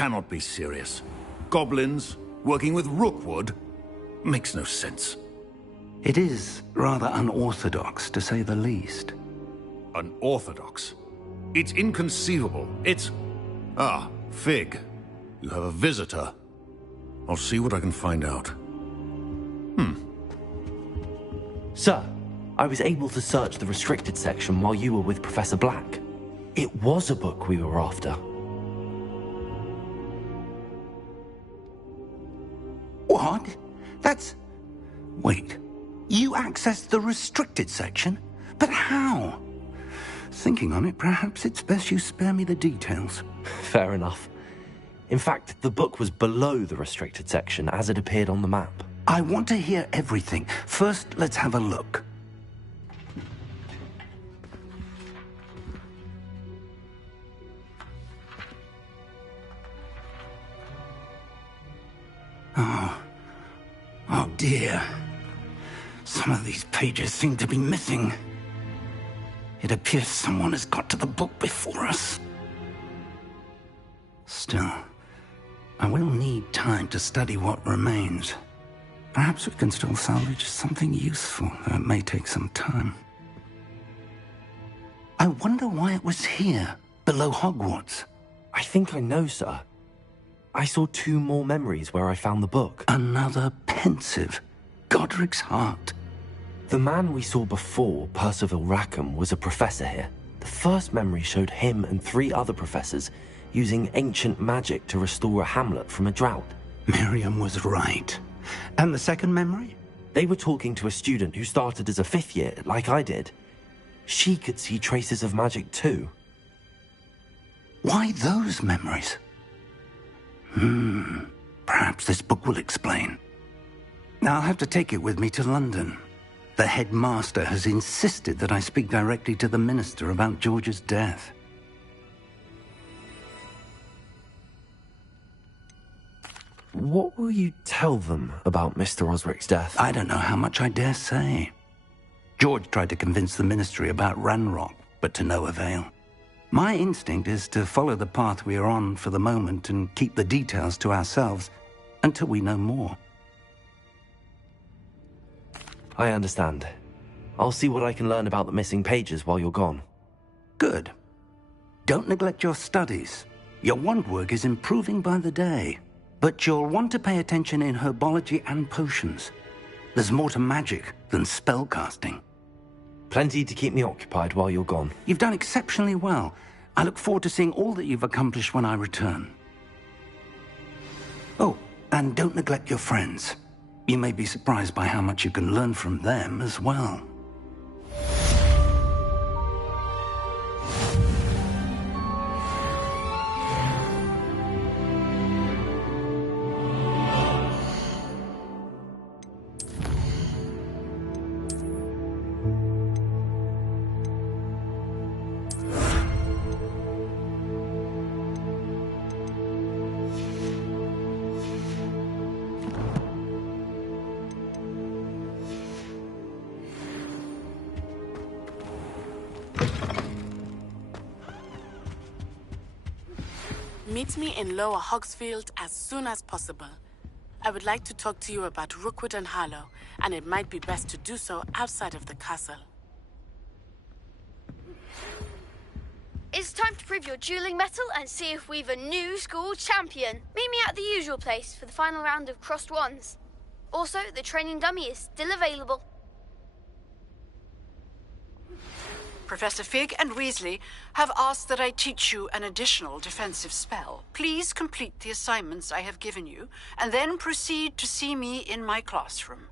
cannot be serious. Goblins working with Rookwood makes no sense. It is rather unorthodox, to say the least. Unorthodox? It's inconceivable. It's... Ah, Fig. You have a visitor. I'll see what I can find out. Sir, I was able to search the restricted section while you were with Professor Black. It was a book we were after. What? That's... Wait. You accessed the restricted section? But how? Thinking on it, perhaps it's best you spare me the details. Fair enough. In fact, the book was below the restricted section as it appeared on the map. I want to hear everything. First, let's have a look. Oh dear. Some of these pages seem to be missing. It appears someone has got to the book before us. Still, I will need time to study what remains. Perhaps we can still salvage something useful, though it may take some time. I wonder why it was here, below Hogwarts. I think I know, sir. I saw 2 more memories where I found the book. Another pensive. Godric's heart. The man we saw before, Percival Rackham, was a professor here. The first memory showed him and 3 other professors using ancient magic to restore a hamlet from a drought. Miriam was right. And the second memory? They were talking to a student who started as a 5th year, like I did. She could see traces of magic too. Why those memories? Perhaps this book will explain. Now I'll have to take it with me to London. The headmaster has insisted that I speak directly to the minister about George's death. What will you tell them about Mr. Osric's death? I don't know how much I dare say. George tried to convince the ministry about Ranrock, but to no avail. My instinct is to follow the path we are on for the moment and keep the details to ourselves until we know more. I understand. I'll see what I can learn about the missing pages while you're gone. Good. Don't neglect your studies. Your wand work is improving by the day. But you'll want to pay attention in herbology and potions. There's more to magic than spellcasting. Plenty to keep me occupied while you're gone. You've done exceptionally well. I look forward to seeing all that you've accomplished when I return. Oh, and don't neglect your friends. You may be surprised by how much you can learn from them as well. Meet me in Lower Hogsfield as soon as possible. I would like to talk to you about Rookwood and Harlow, and it might be best to do so outside of the castle. It's time to prove your dueling mettle and see if we've a new school champion. Meet me at the usual place for the final round of crossed wands. Also, the training dummy is still available. Professor Fig and Weasley have asked that I teach you an additional defensive spell. Please complete the assignments I have given you, and then proceed to see me in my classroom.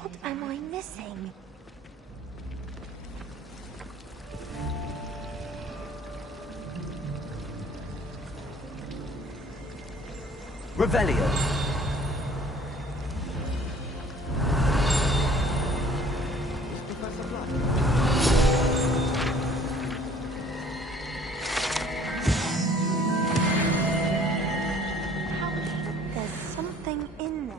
What am I missing? Revelio. There's something in there.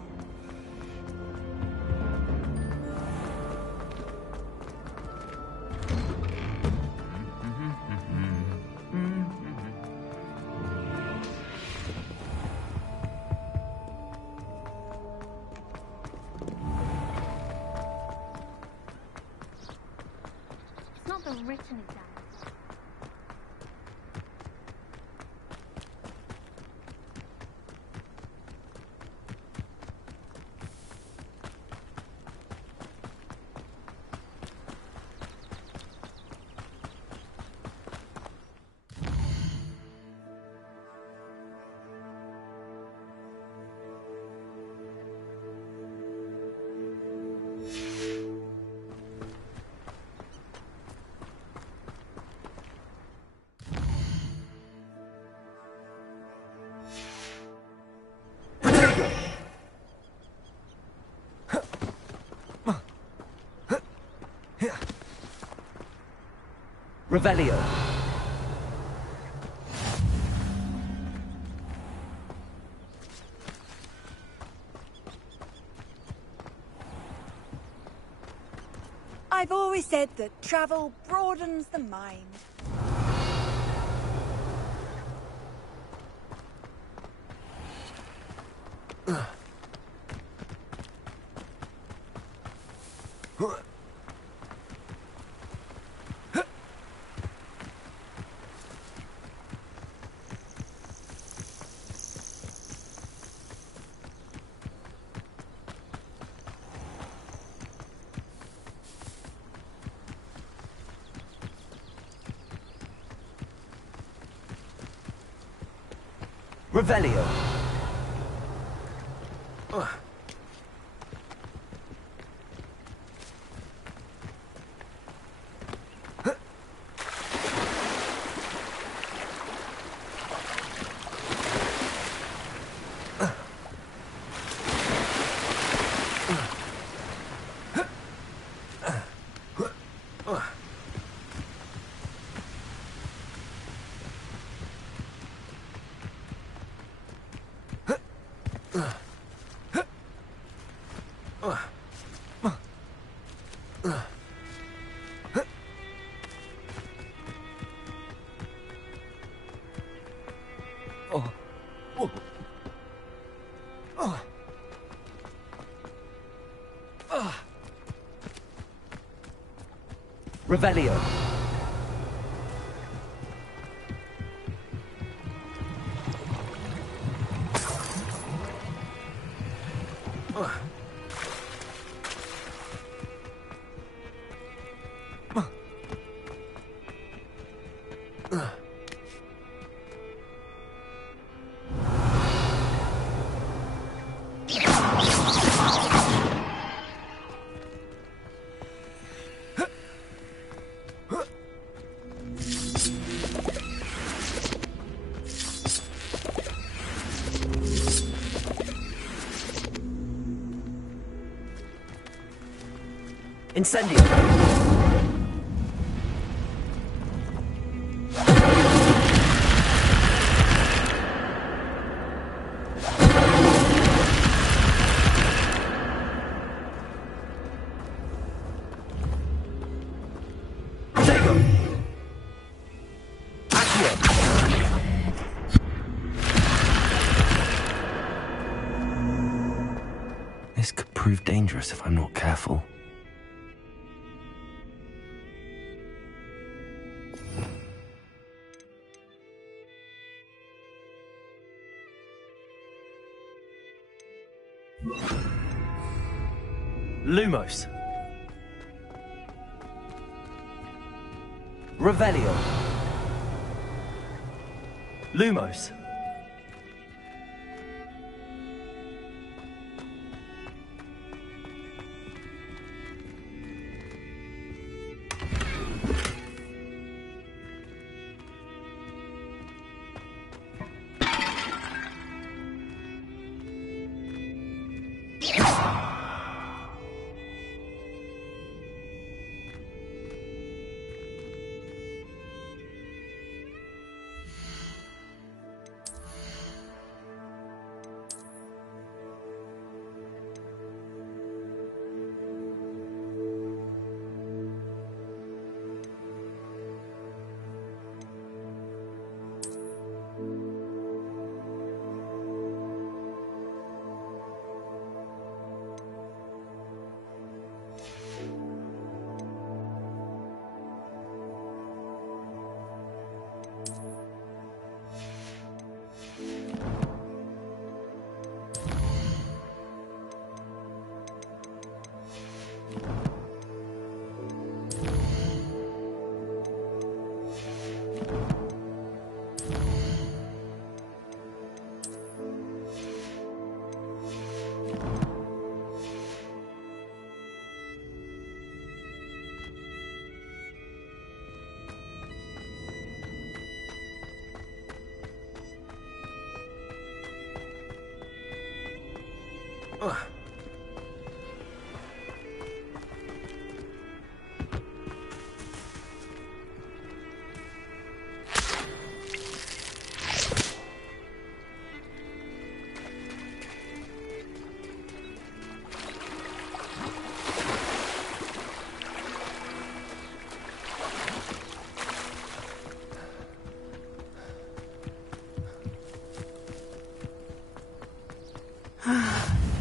It's not the written exam. Revelio. I've always said that travel broadens the mind. Revelio. Revelio. Incendio. This could prove dangerous if I'm not careful. Lumos. Revelio. Lumos.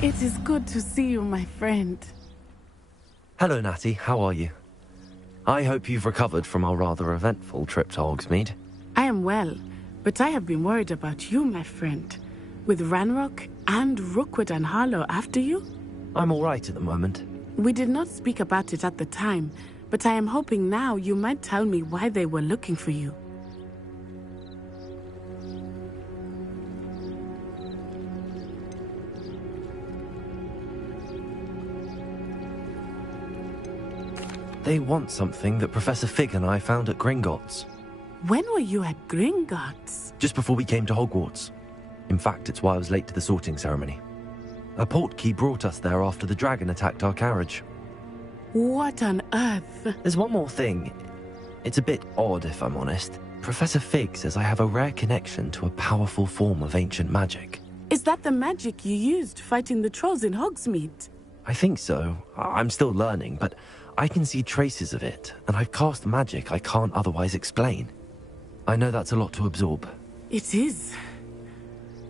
It is good to see you, my friend. Hello, Natty. How are you? I hope you've recovered from our rather eventful trip to Hogsmeade. I am well, but I have been worried about you, my friend. With Ranrock and Rookwood and Harlow after you? I'm all right at the moment. We did not speak about it at the time, but I am hoping now you might tell me why they were looking for you. They want something that Professor Fig and I found at Gringotts. When were you at Gringotts? Just before we came to Hogwarts. In fact, it's why I was late to the sorting ceremony. A portkey brought us there after the dragon attacked our carriage. What on earth? There's one more thing. It's a bit odd, if I'm honest. Professor Fig says I have a rare connection to a powerful form of ancient magic. Is that the magic you used fighting the trolls in Hogsmeade? I think so. I'm still learning, but I can see traces of it, and I've cast magic I can't otherwise explain. I know that's a lot to absorb. It is.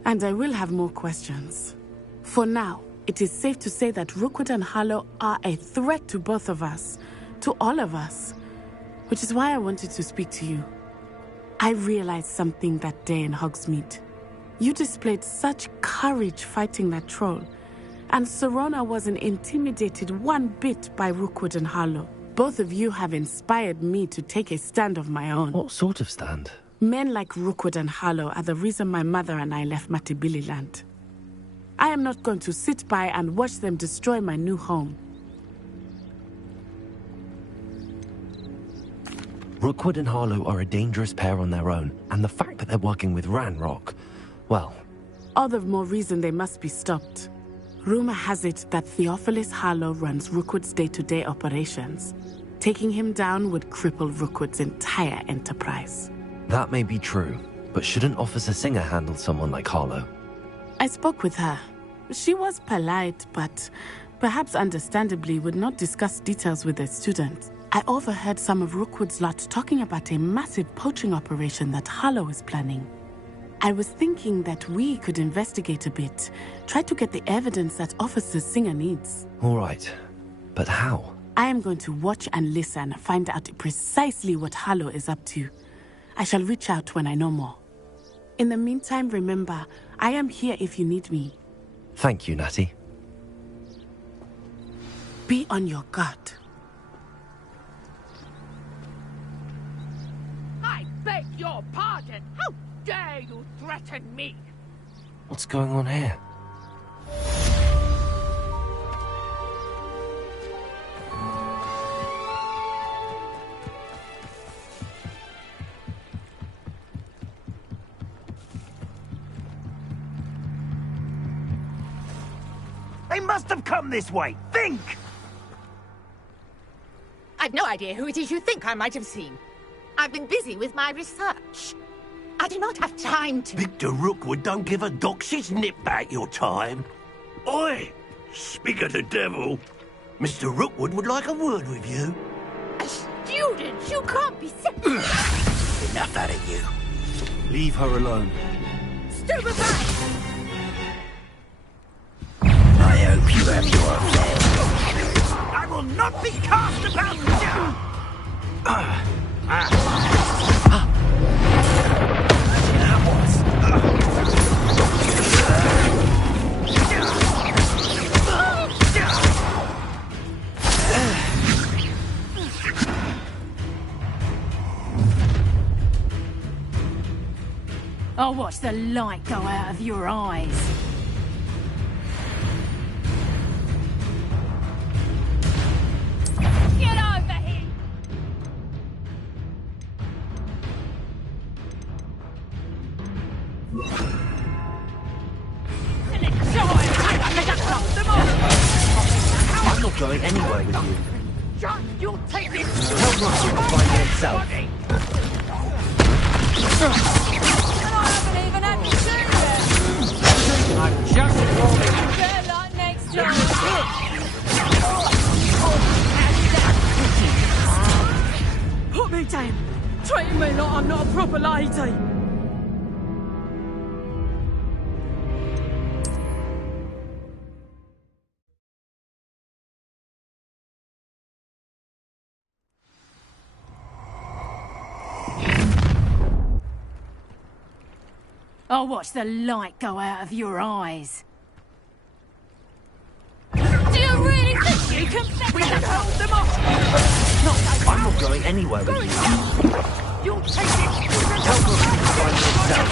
And I will have more questions. For now, it is safe to say that Rookwood and Harlow are a threat to both of us, to all of us, which is why I wanted to speak to you. I realized something that day in Hogsmeade. You displayed such courage fighting that troll, and Serona wasn't intimidated one bit by Rookwood and Harlow. Both of you have inspired me to take a stand of my own. What sort of stand? Men like Rookwood and Harlow are the reason my mother and I left Matabeleland. I am not going to sit by and watch them destroy my new home. Rookwood and Harlow are a dangerous pair on their own, and the fact that they're working with Ranrock, well... all the more reason they must be stopped. Rumor has it that Theophilus Harlow runs Rookwood's day-to-day operations. Taking him down would cripple Rookwood's entire enterprise. That may be true, but shouldn't Officer Singer handle someone like Harlow? I spoke with her. She was polite, but perhaps understandably would not discuss details with a student. I overheard some of Rookwood's lot talking about a massive poaching operation that Harlow is planning. I was thinking that we could investigate a bit, try to get the evidence that Officer Singer needs. All right, but how? I am going to watch and listen, find out precisely what Harlow is up to. I shall reach out when I know more. In the meantime, remember, I am here if you need me. Thank you, Natty. Be on your guard. I beg your pardon. How dare you threaten me? What's going on here? They must have come this way. Think! I've no idea who it is you think I might have seen. I've been busy with my research. I do not have time to... Victor Rookwood don't give a doxy's nip back your time. Oi! Speak of the devil. Mr. Rookwood would like a word with you. A student? You can't be sick. Enough out of you. Leave her alone. Stupid man! I hope you have your fill. I will not be cast about now. I'll watch the light go out of your eyes. Get over here! I'm not going anywhere with you. John, you'll take this! Tell Rookwood to find it himself. I'm just warming up. Good luck next time. Put me down. Treat me like I'm not a proper lady. I'll watch the light go out of your eyes. Do you really think you can... We can hold them off! No, I'm not going anywhere with you. You'll take it! Tell Rookwood to find it himself.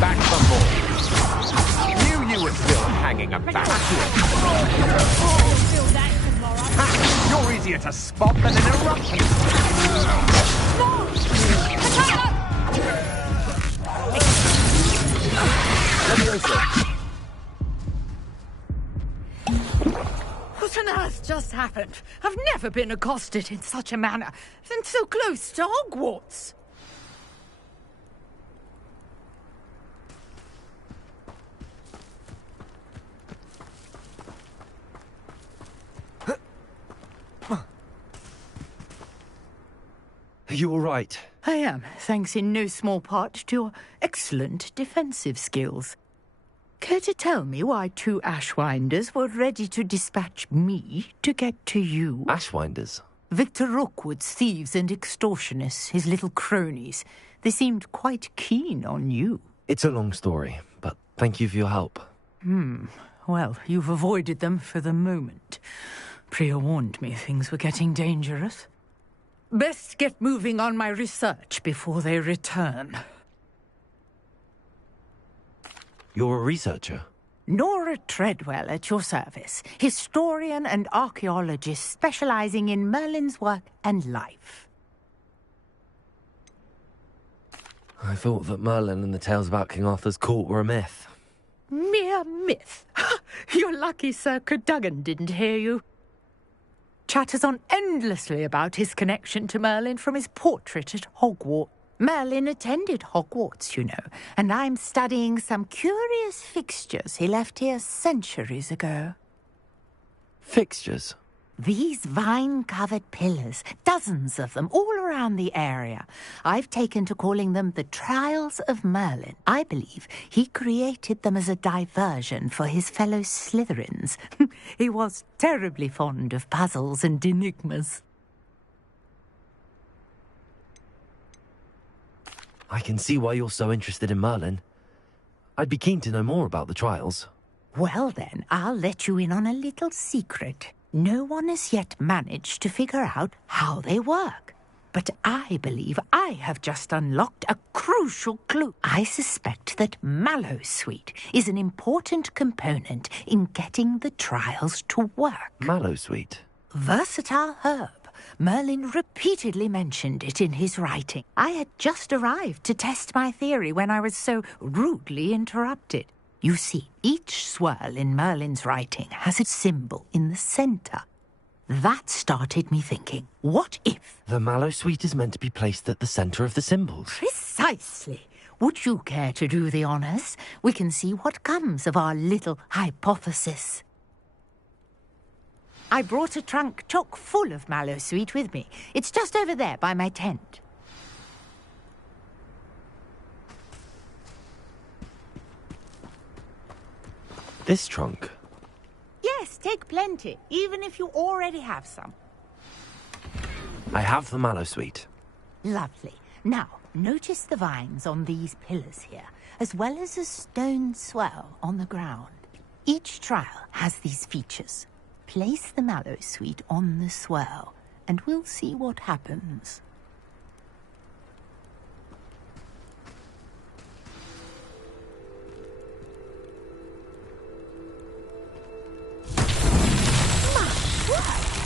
Back from board. Knew you were still hanging about. You're easier to spot than an eruption. What on earth just happened? I've never been accosted in such a manner, and so close to Hogwarts. Are you all right? I am, thanks in no small part to your excellent defensive skills. Care to tell me why two Ashwinders were ready to dispatch me to get to you? Ashwinders? Victor Rookwood's thieves and extortionists, his little cronies. They seemed quite keen on you. It's a long story, but thank you for your help. Well, you've avoided them for the moment. Priya warned me things were getting dangerous. Best get moving on my research before they return. You're a researcher? Nora Treadwell at your service, historian and archaeologist specializing in Merlin's work and life. I thought that Merlin and the tales about King Arthur's court were a myth. Mere myth. You're lucky Sir Cadogan didn't hear you. Chatters on endlessly about his connection to Merlin from his portrait at Hogwarts. Merlin attended Hogwarts, you know, and I'm studying some curious fixtures he left here centuries ago. Fixtures? These vine-covered pillars, dozens of them, all around the area. I've taken to calling them the Trials of Merlin. I believe he created them as a diversion for his fellow Slytherins. He was terribly fond of puzzles and enigmas. I can see why you're so interested in Merlin. I'd be keen to know more about the trials. Well then, I'll let you in on a little secret. No one has yet managed to figure out how they work. But I believe I have just unlocked a crucial clue. I suspect that mallowsweet is an important component in getting the trials to work. Mallowsweet? Versatile herb. Merlin repeatedly mentioned it in his writing. I had just arrived to test my theory when I was so rudely interrupted. You see, each swirl in Merlin's writing has a symbol in the center. That started me thinking, what if... The mallowsweet is meant to be placed at the center of the symbols. Precisely. Would you care to do the honors? We can see what comes of our little hypothesis. I brought a trunk chock full of mallowsweet with me. It's just over there by my tent. This trunk? Yes, take plenty, even if you already have some. I have the mallowsweet. Lovely. Now, notice the vines on these pillars here, as well as a stone swell on the ground. Each trial has these features. Place the mallowsweet on the swell, and we'll see what happens.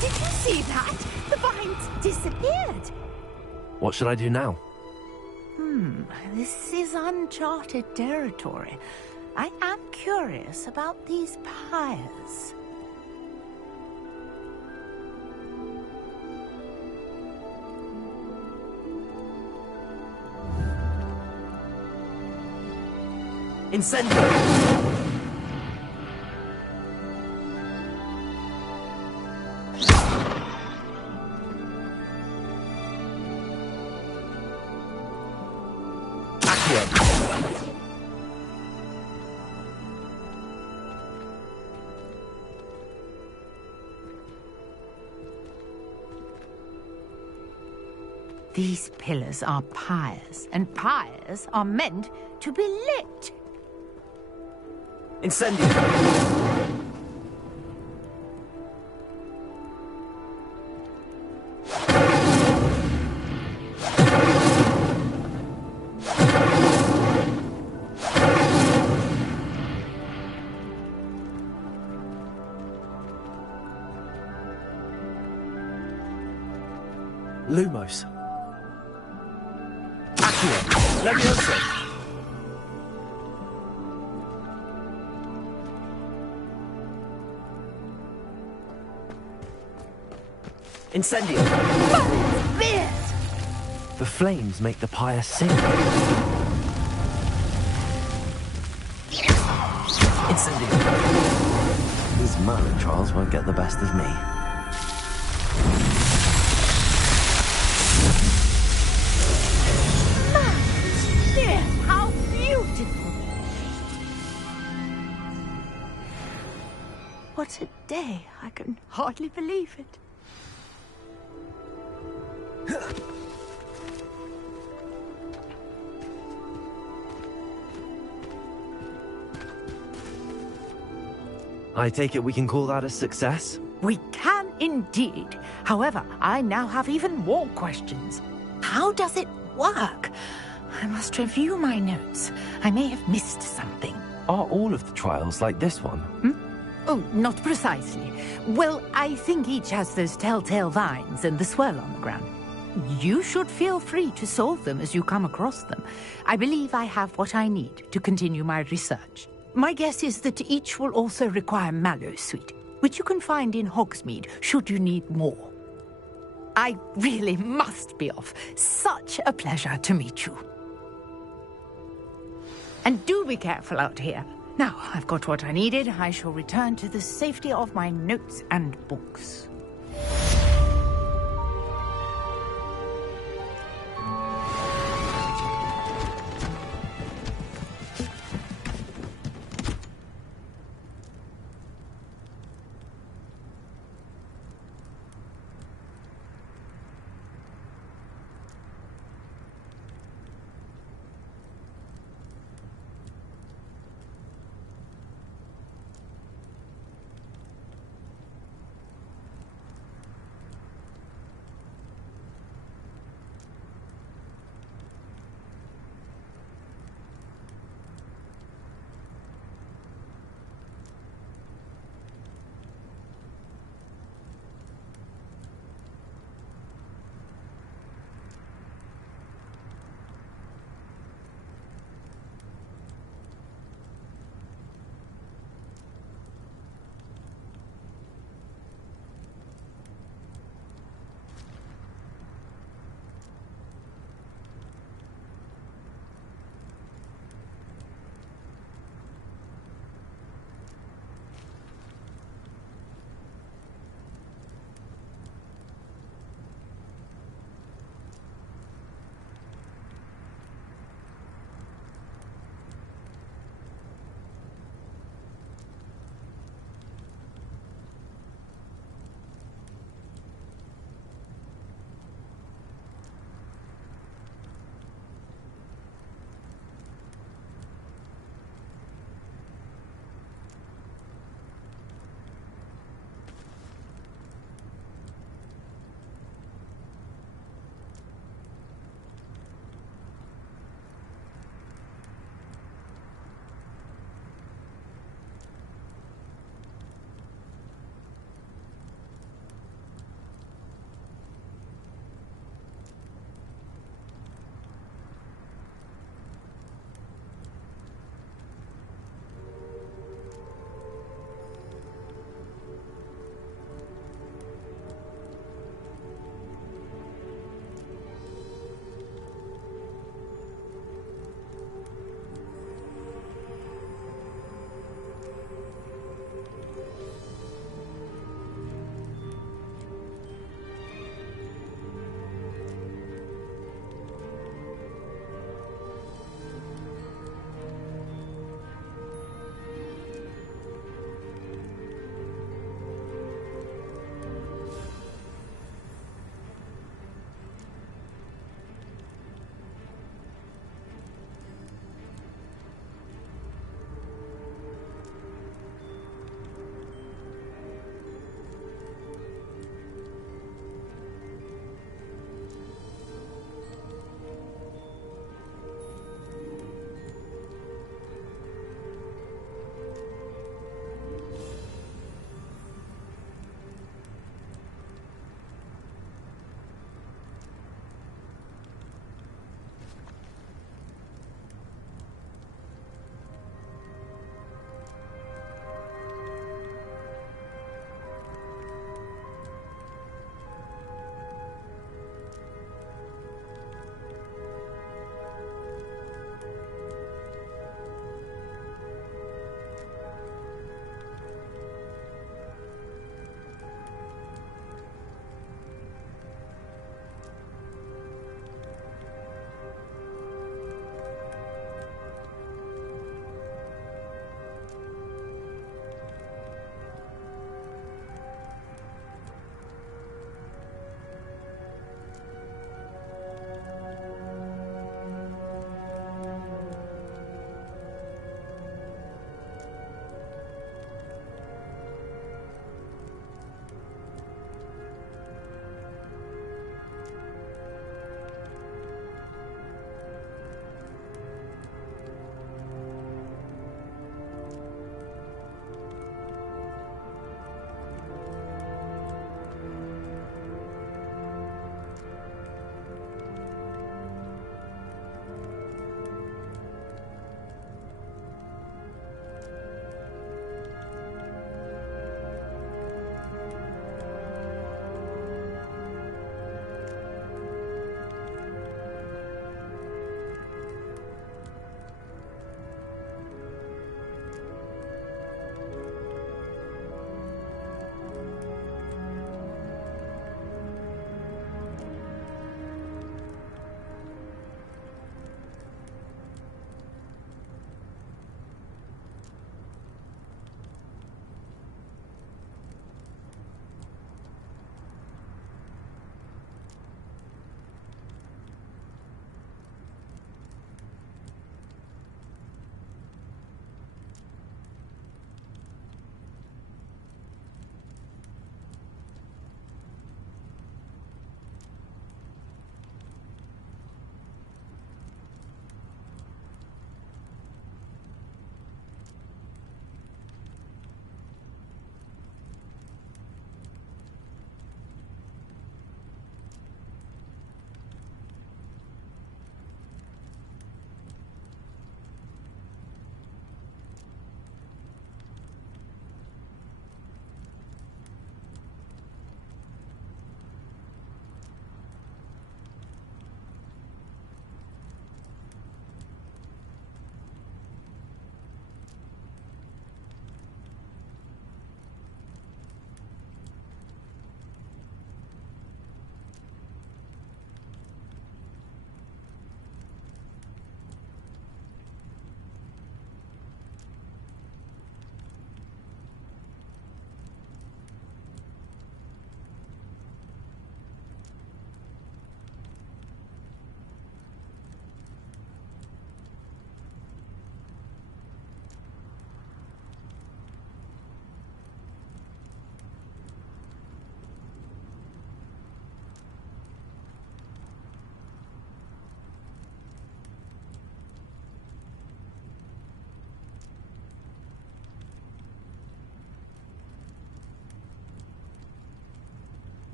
Did you see that? The vines disappeared. What should I do now? This is uncharted territory. I am curious about these pyres. Incendio! These pillars are pyres, and pyres are meant to be lit. Incendio! Lumos. Accio. Leviosa. Incendio. The flames make the pyre sing. Incendio. These Merlin trials won't get the best of me. How beautiful! What a day! I can hardly believe it. I take it we can call that a success? We can indeed. However, I now have even more questions. How does it work? I must review my notes. I may have missed something. Are all of the trials like this one? Oh, not precisely. Well, I think each has those telltale vines and the swirl on the ground. You should feel free to solve them as you come across them. I believe I have what I need to continue my research. My guess is that each will also require mallowsweet, which you can find in Hogsmeade should you need more. I really must be off. Such a pleasure to meet you. And do be careful out here. Now, I've got what I needed. I shall return to the safety of my notes and books.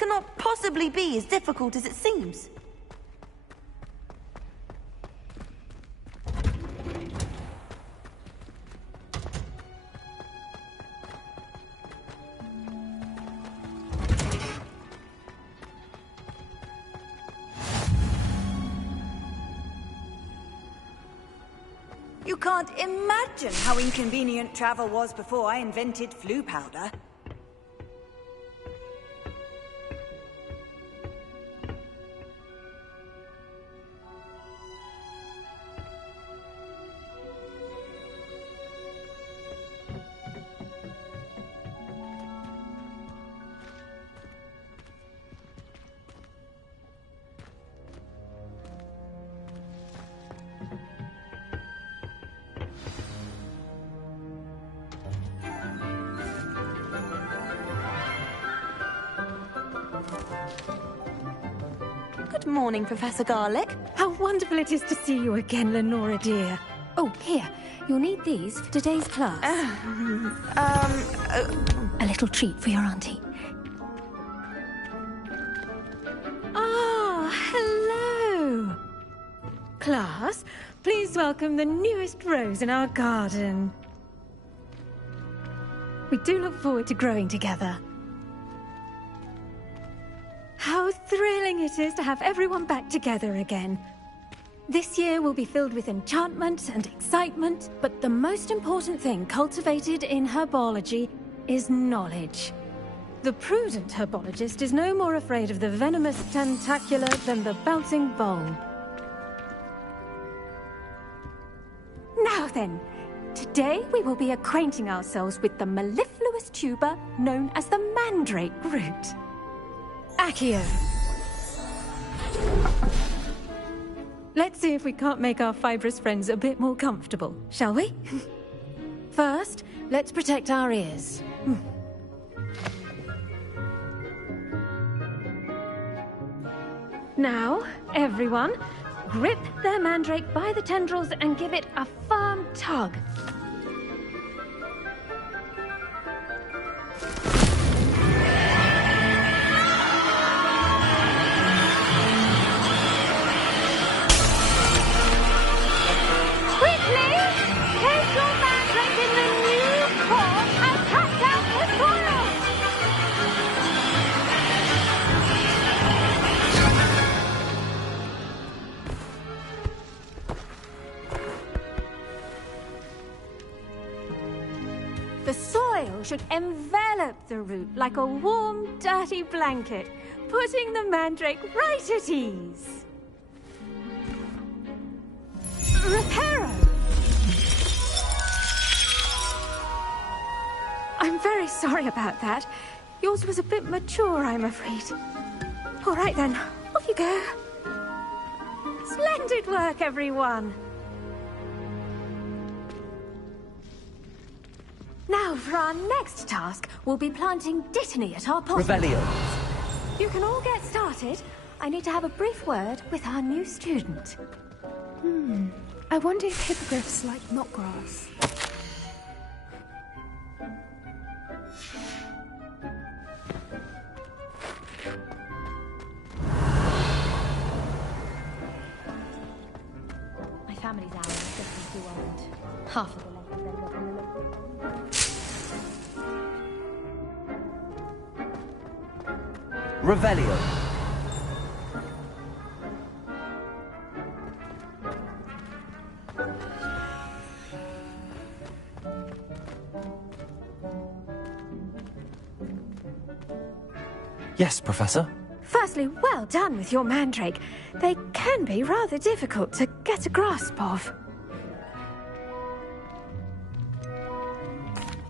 cannot possibly be as difficult as it seems. You can't imagine how inconvenient travel was before I invented flu powder. Good morning, Professor Garlick. How wonderful it is to see you again, Lenora dear. Oh, here. You'll need these for today's class. A little treat for your auntie. Ah, hello. Class, please welcome the newest rose in our garden. We do look forward to growing together. How thrilling it is to have everyone back together again. This year will be filled with enchantment and excitement, but the most important thing cultivated in herbology is knowledge. The prudent herbologist is no more afraid of the venomous tentacula than the bouncing bulb. Now then, today we will be acquainting ourselves with the mellifluous tuber known as the mandrake root. Accio. Let's see if we can't make our fibrous friends a bit more comfortable, shall we? First, let's protect our ears. Now, everyone, grip their mandrake by the tendrils and give it a firm tug. The soil should envelop the root like a warm, dirty blanket, putting the mandrake right at ease. Reparo! I'm very sorry about that. Yours was a bit mature, I'm afraid. All right then, off you go. Splendid work, everyone. Now, for our next task, we'll be planting dittany at our pot. Revelio. You can all get started. I need to have a brief word with our new student. I wonder if hippogriffs like knotgrass. My family's owl is just too old. Half of the legs end up in the liquid. Revelio. Yes, Professor. Firstly, well done with your mandrake. They can be rather difficult to get a grasp of.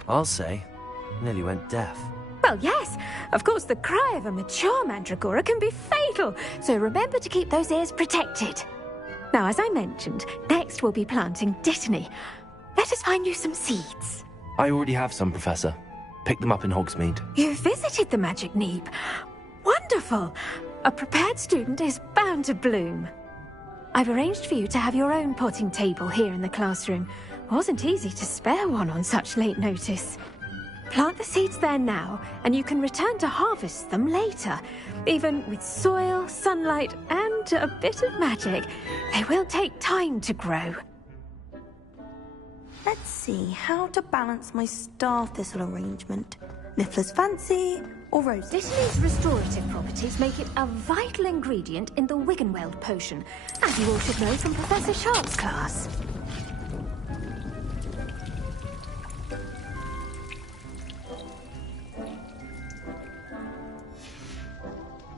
I'll say. Nearly went deaf. Well, yes. Of course, the cry of a mature mandragora can be fatal, so remember to keep those ears protected. Now, as I mentioned, next we'll be planting dittany. Let us find you some seeds. I already have some, Professor. Picked them up in Hogsmeade. You visited the Magic Neep. Wonderful! A prepared student is bound to bloom. I've arranged for you to have your own potting table here in the classroom. Wasn't easy to spare one on such late notice. Plant the seeds there now, and you can return to harvest them later. Even with soil, sunlight, and a bit of magic, they will take time to grow. Let's see how to balance my star thistle arrangement. Niffler's fancy or rose? Dittany's restorative properties make it a vital ingredient in the Wiggenweld potion, as you all should know from Professor Sharp's class.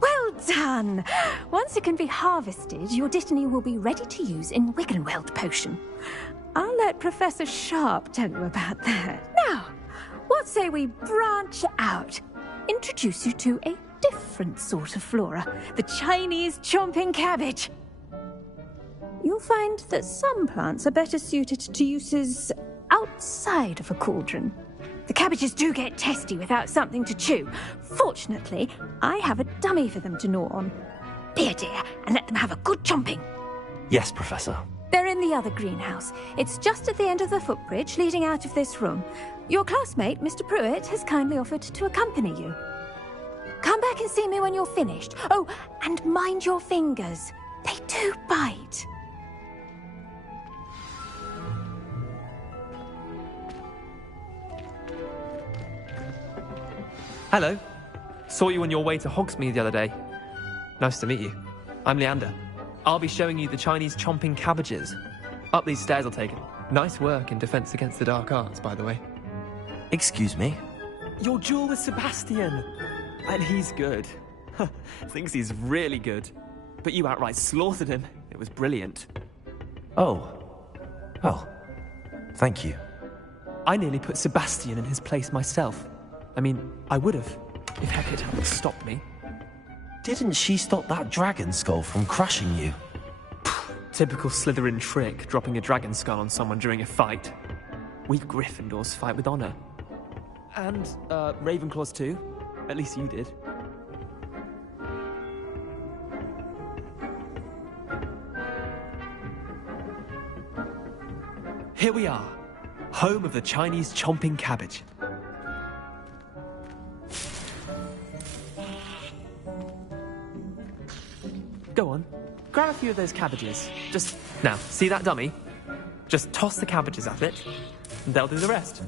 Well done! Once it can be harvested, your Dittany will be ready to use in Wiggenweld potion. I'll let Professor Sharp tell you about that. Now, what say we branch out? Introduce you to a different sort of flora, the Chinese chomping cabbage. You'll find that some plants are better suited to uses outside of a cauldron. The cabbages do get testy without something to chew. Fortunately, I have a dummy for them to gnaw on. Be a dear and let them have a good chomping. Yes, Professor. They're in the other greenhouse. It's just at the end of the footbridge leading out of this room. Your classmate, Mr. Pruitt, has kindly offered to accompany you. Come back and see me when you're finished. Oh, and mind your fingers. They do bite. Hello. Saw you on your way to Hogsmeade the other day. Nice to meet you. I'm Leander. I'll be showing you the Chinese chomping cabbages. Up these stairs I'll take it. Nice work in defense against the dark arts, by the way. Excuse me? Your duel with Sebastian. And he's good. Thinks he's really good. But you outright slaughtered him. It was brilliant. Oh. Well, thank you. I nearly put Sebastian in his place myself. I mean, I would have, if Hecate hadn't stopped me. Didn't she stop that dragon skull from crushing you? Typical Slytherin trick, dropping a dragon skull on someone during a fight. We Gryffindors fight with honor. And, Ravenclaws too. At least you did. Here we are, home of the Chinese chomping cabbage. Go on, grab a few of those cabbages. Just, now, see that dummy? Just toss the cabbages at it, and they'll do the rest.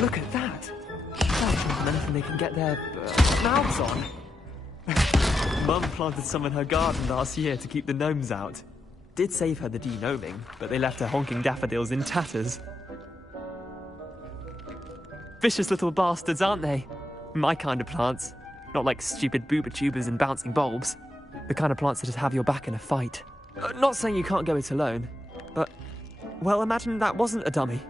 Look at that! Anything they can get their mouths on. Mum planted some in her garden last year to keep the gnomes out. Did save her the de-gnoming, but they left her honking daffodils in tatters. Vicious little bastards, aren't they? My kind of plants. Not like stupid booba-tubers and bouncing bulbs. The kind of plants that just have your back in a fight. Not saying you can't go it alone, but... well, imagine that wasn't a dummy.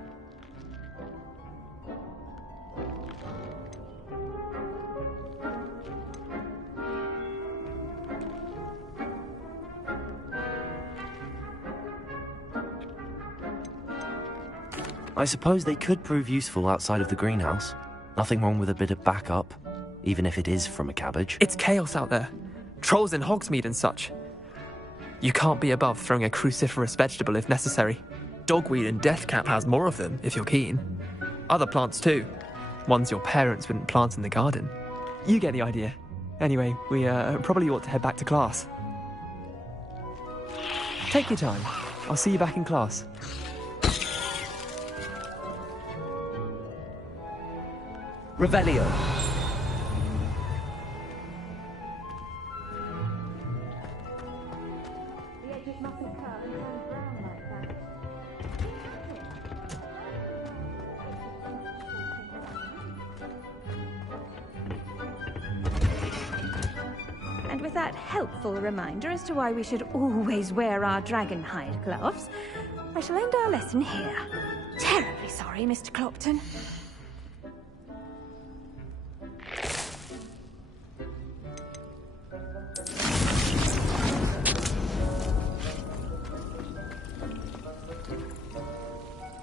I suppose they could prove useful outside of the greenhouse. Nothing wrong with a bit of backup, even if it is from a cabbage. It's chaos out there. Trolls in Hogsmeade and such. You can't be above throwing a cruciferous vegetable if necessary. Dogweed and deathcap has more of them, if you're keen. Other plants too. Ones your parents wouldn't plant in the garden. You get the idea. Anyway, we probably ought to head back to class. Take your time. I'll see you back in class. Revelio. And with that helpful reminder as to why we should always wear our dragonhide gloves, I shall end our lesson here. Terribly sorry, Mr. Clopton.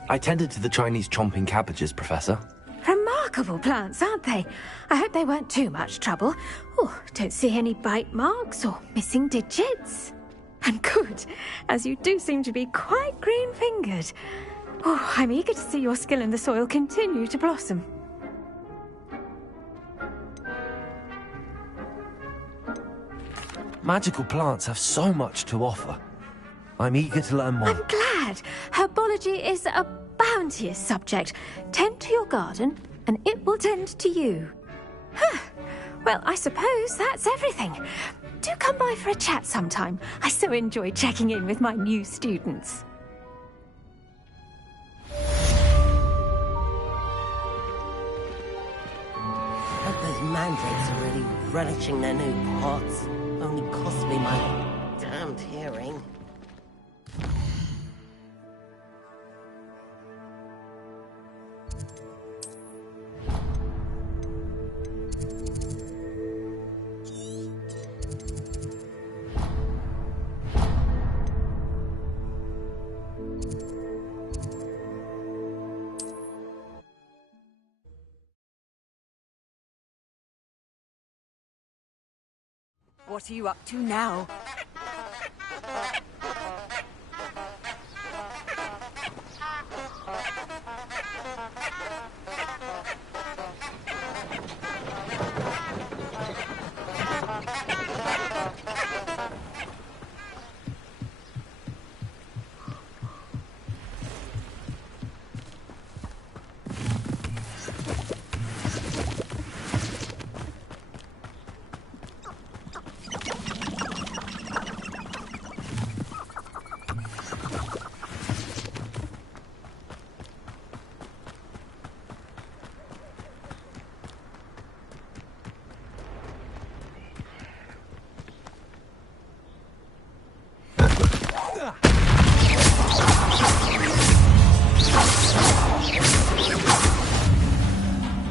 I tended to the Chinese chomping cabbages, Professor. Remarkable plants, aren't they? I hope they weren't too much trouble. Oh, don't see any bite marks or missing digits. And good, as you do seem to be quite green-fingered. Oh, I'm eager to see your skill in the soil continue to blossom. Magical plants have so much to offer. I'm eager to learn more. I'm glad. Herbology is a bounteous subject. Tend to your garden, and it will tend to you. Huh. Well, I suppose that's everything. Do come by for a chat sometime. I so enjoy checking in with my new students. Hope those mandrakes are really relishing their new pots. Only cost me my damned hearing. What are you up to now?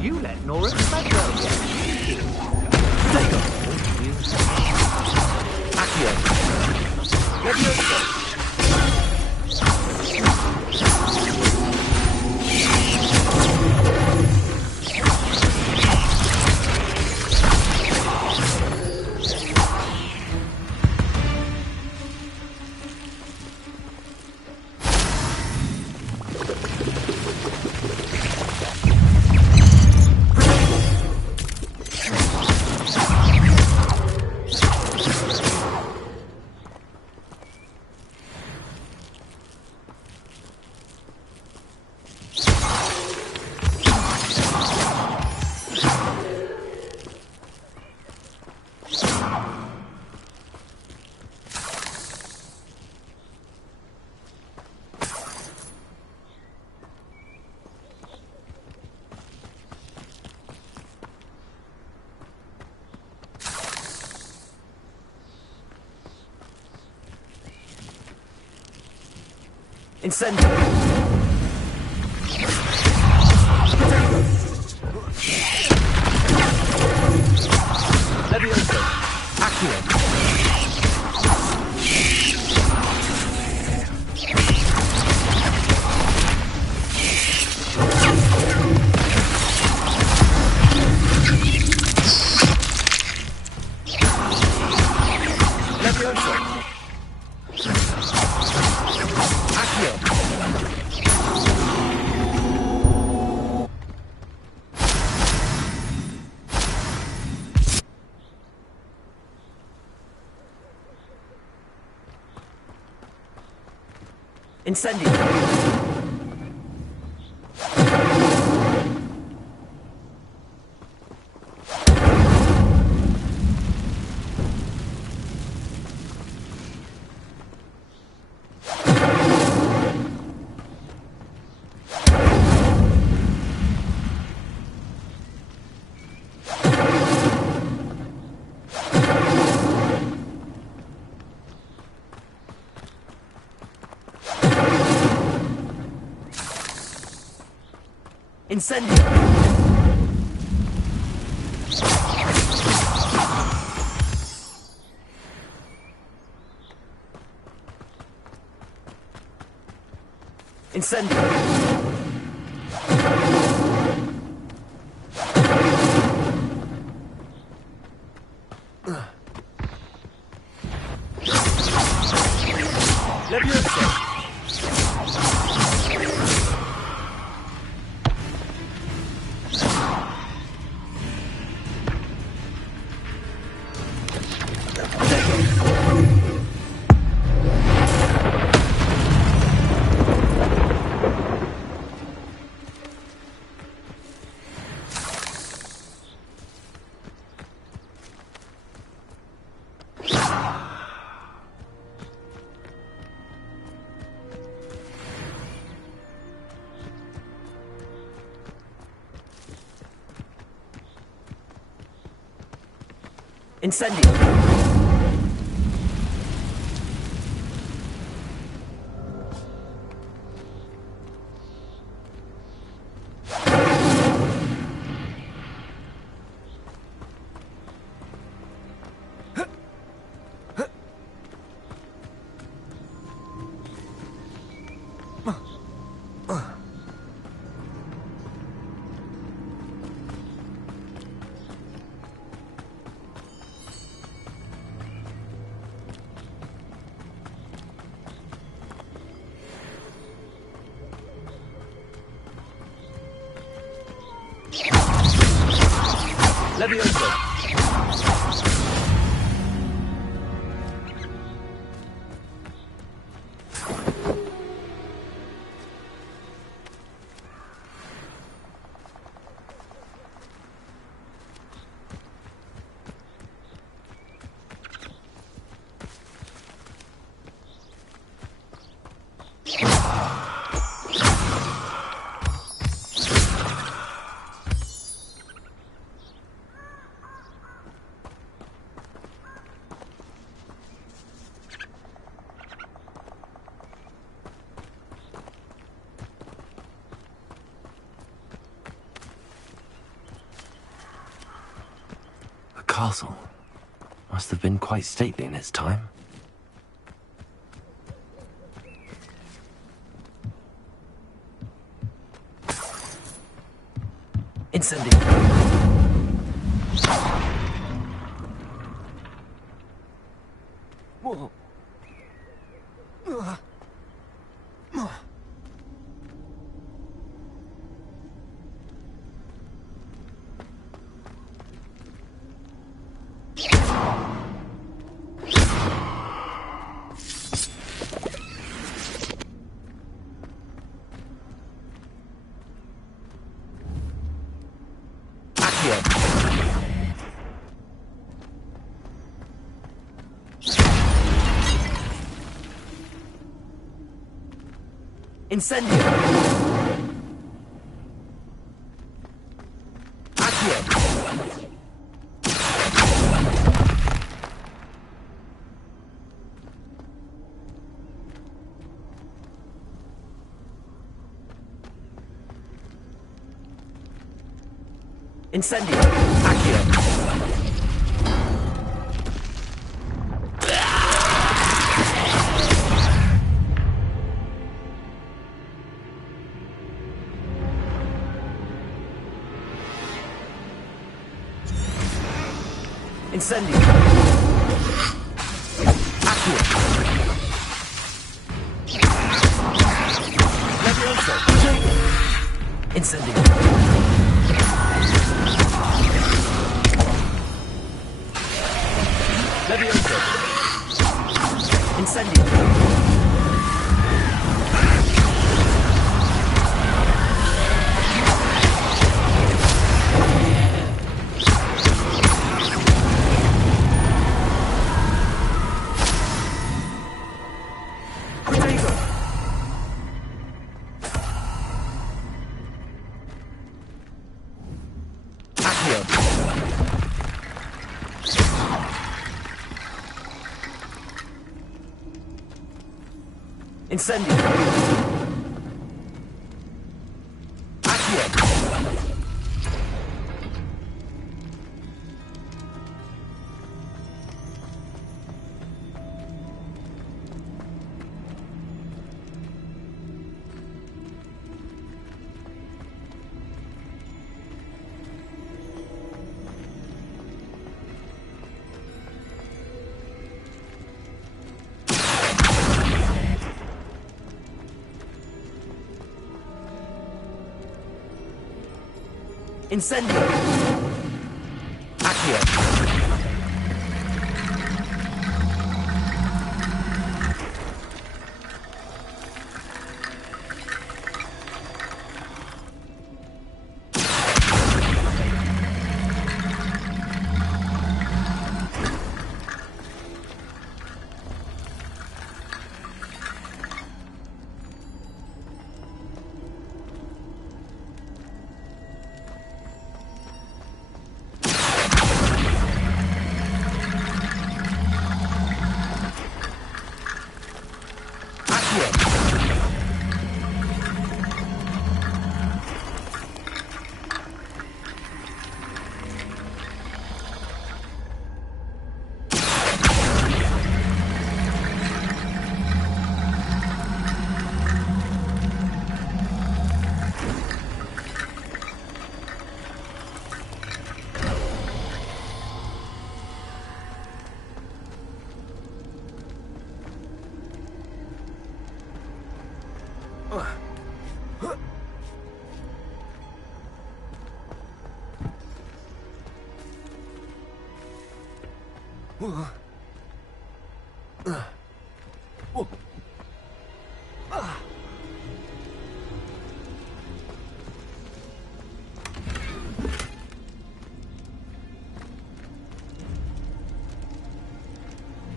You let Nora smack earlier. Take off, you. Accio. Levioso. Incendio! Levioso! Accio! Incendio! Incendio! Incendio! Incendio! Levioso! Castle must have been quite stately in its time. Incendio! Whoa. Incendio! Accio! Incendio! Accio! Incendio! Accio! Levioso! Incendio! Levioso! Incendio! Incendio! Accio! Incendio! Accio!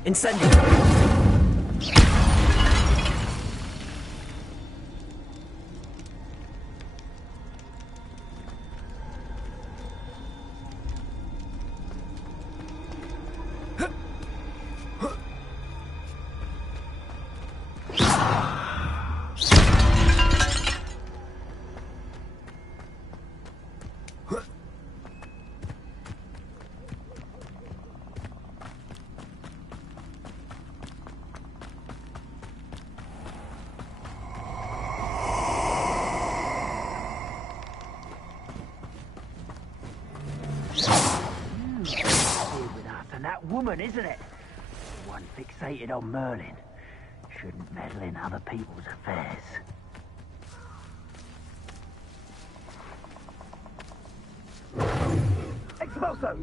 Incendio! Woman, isn't it? The one fixated on Merlin. Shouldn't meddle in other people's affairs. Expulso!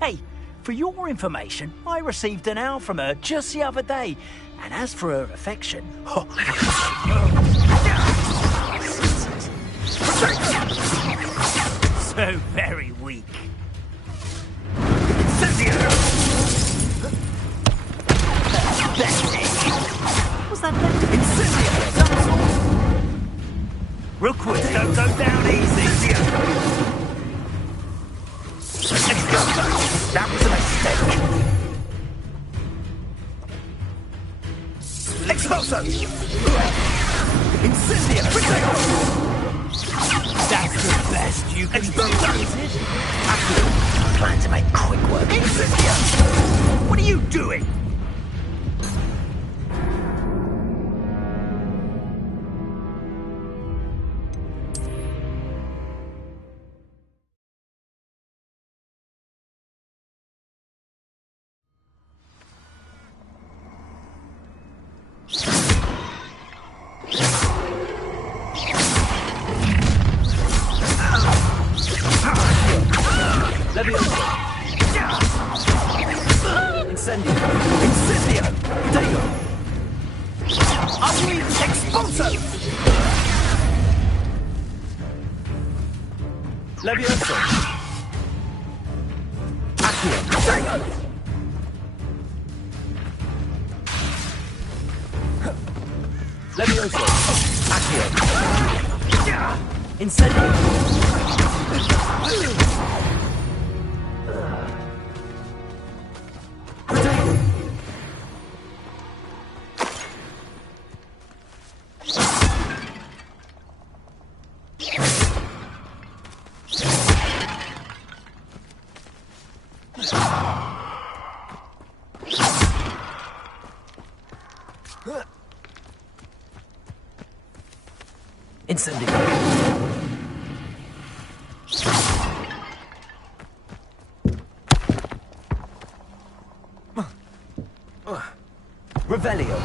Hey, for your information, I received an owl from her just the other day. And as for her affection... so very weak. Was that left? Rookwoods don't go down easy. That was a mistake. Expulso! Incendio! That's the best you can do, is it? I'm trying to make quick work. Incendio! What are you doing? Incendio! Incendio! Dego! Unleash Expulso! Levioso! Accio! Dego! Levioso! Accio! Incendio! Incendio. Revelio.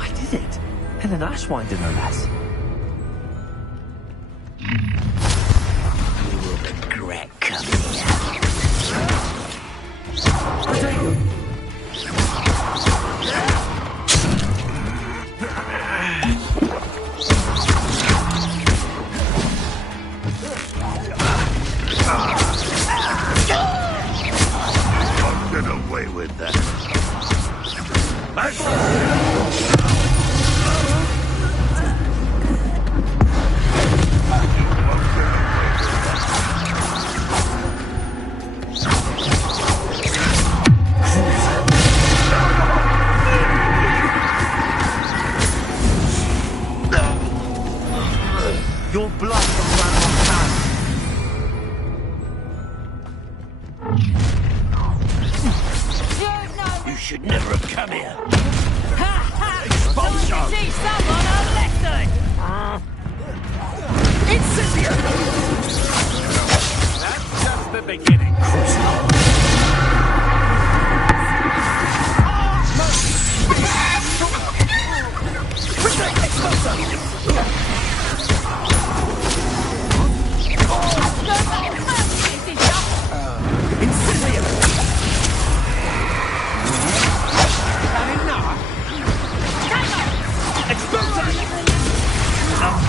I did it. And an Ashwinder, no less. You will regret coming here. I'll get away with that. Your blood will run on time. You should never have come here. Expulsion! Teach someone a lesson! Incendio! That's just the beginning.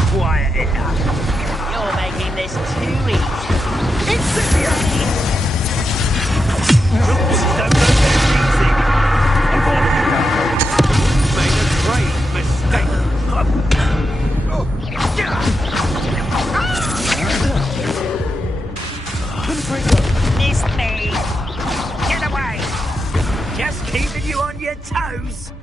Quiet enough. You're making this too easy. Incendio! Don't go there easy. Made a great mistake. Miss me. Get away. Just keeping you on your toes.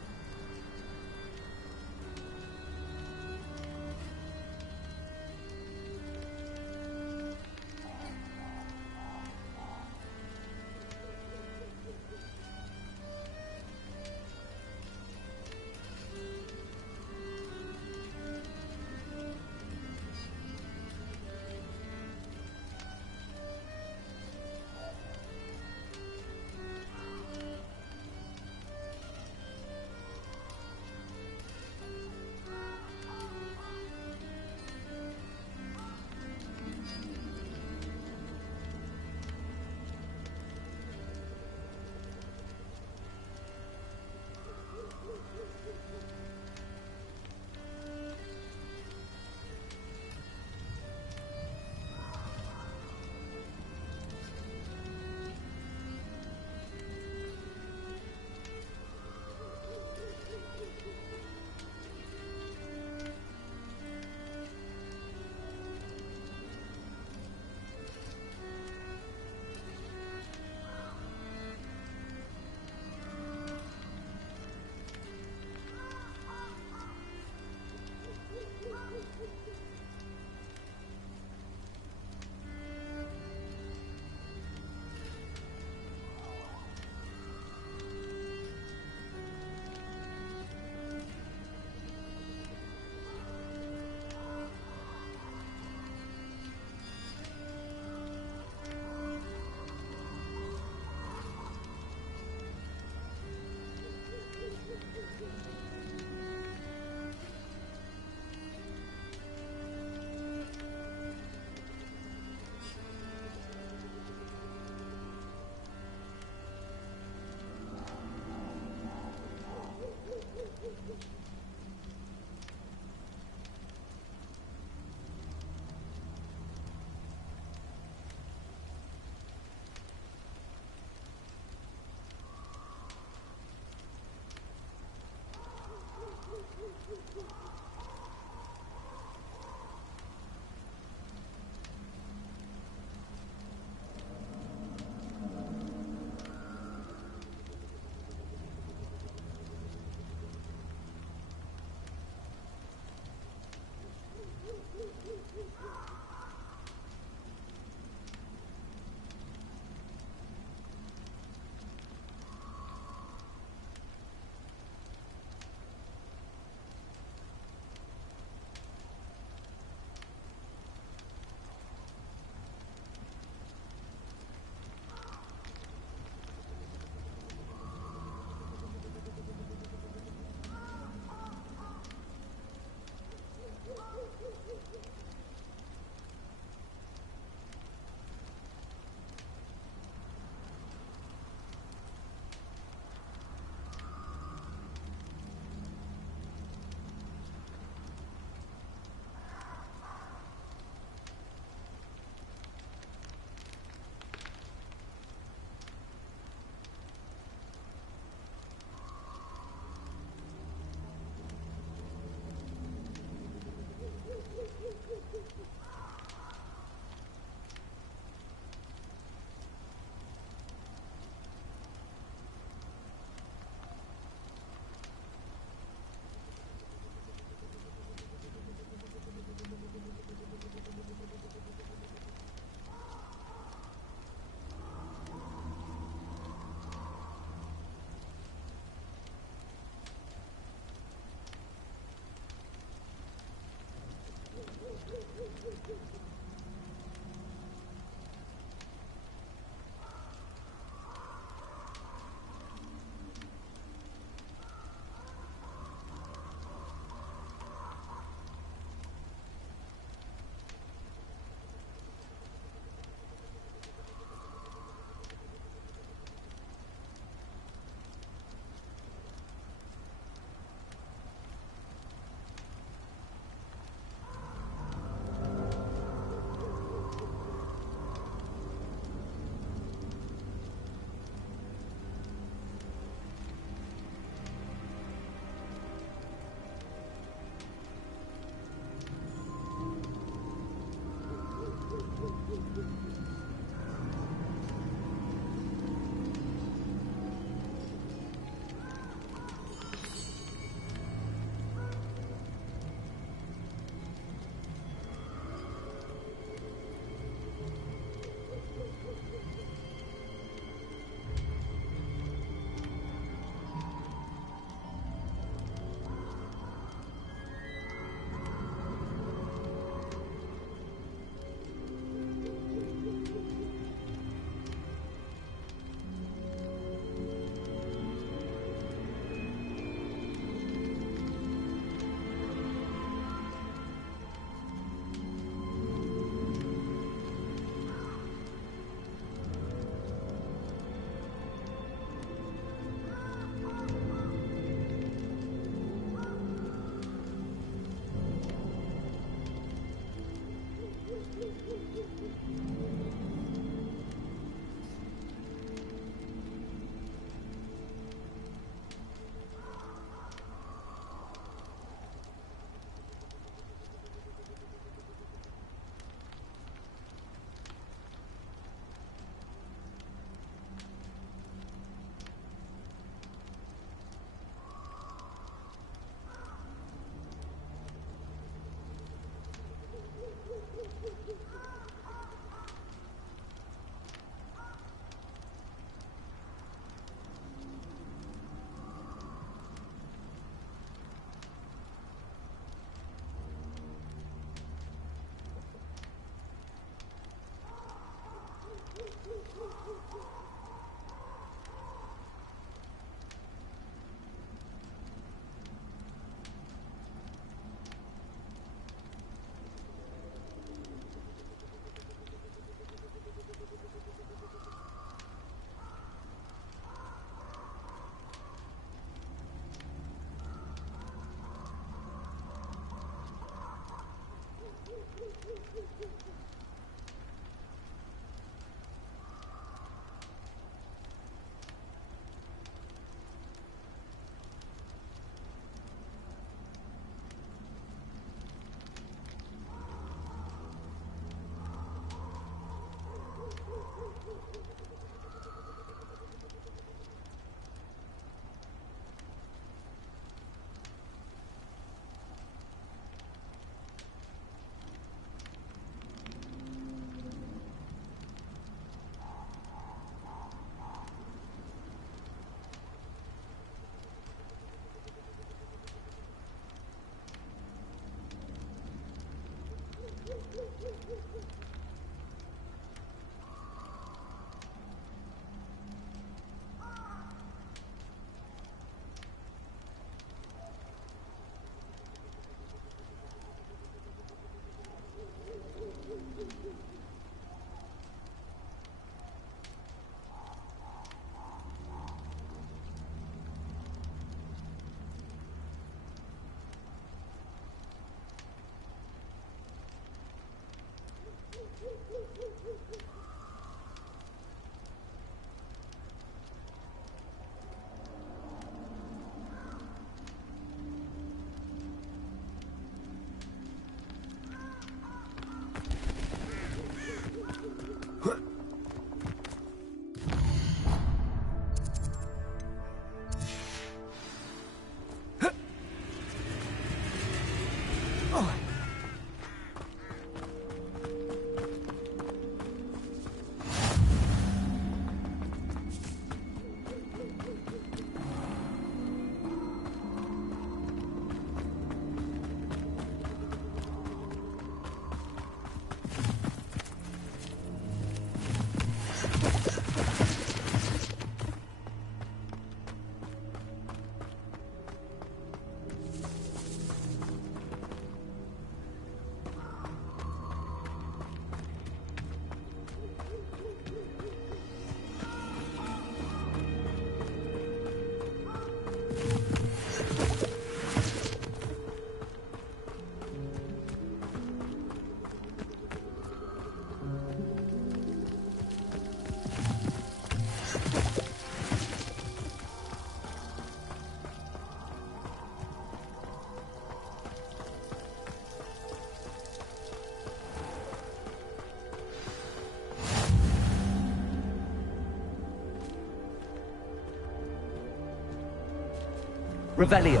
Revelio.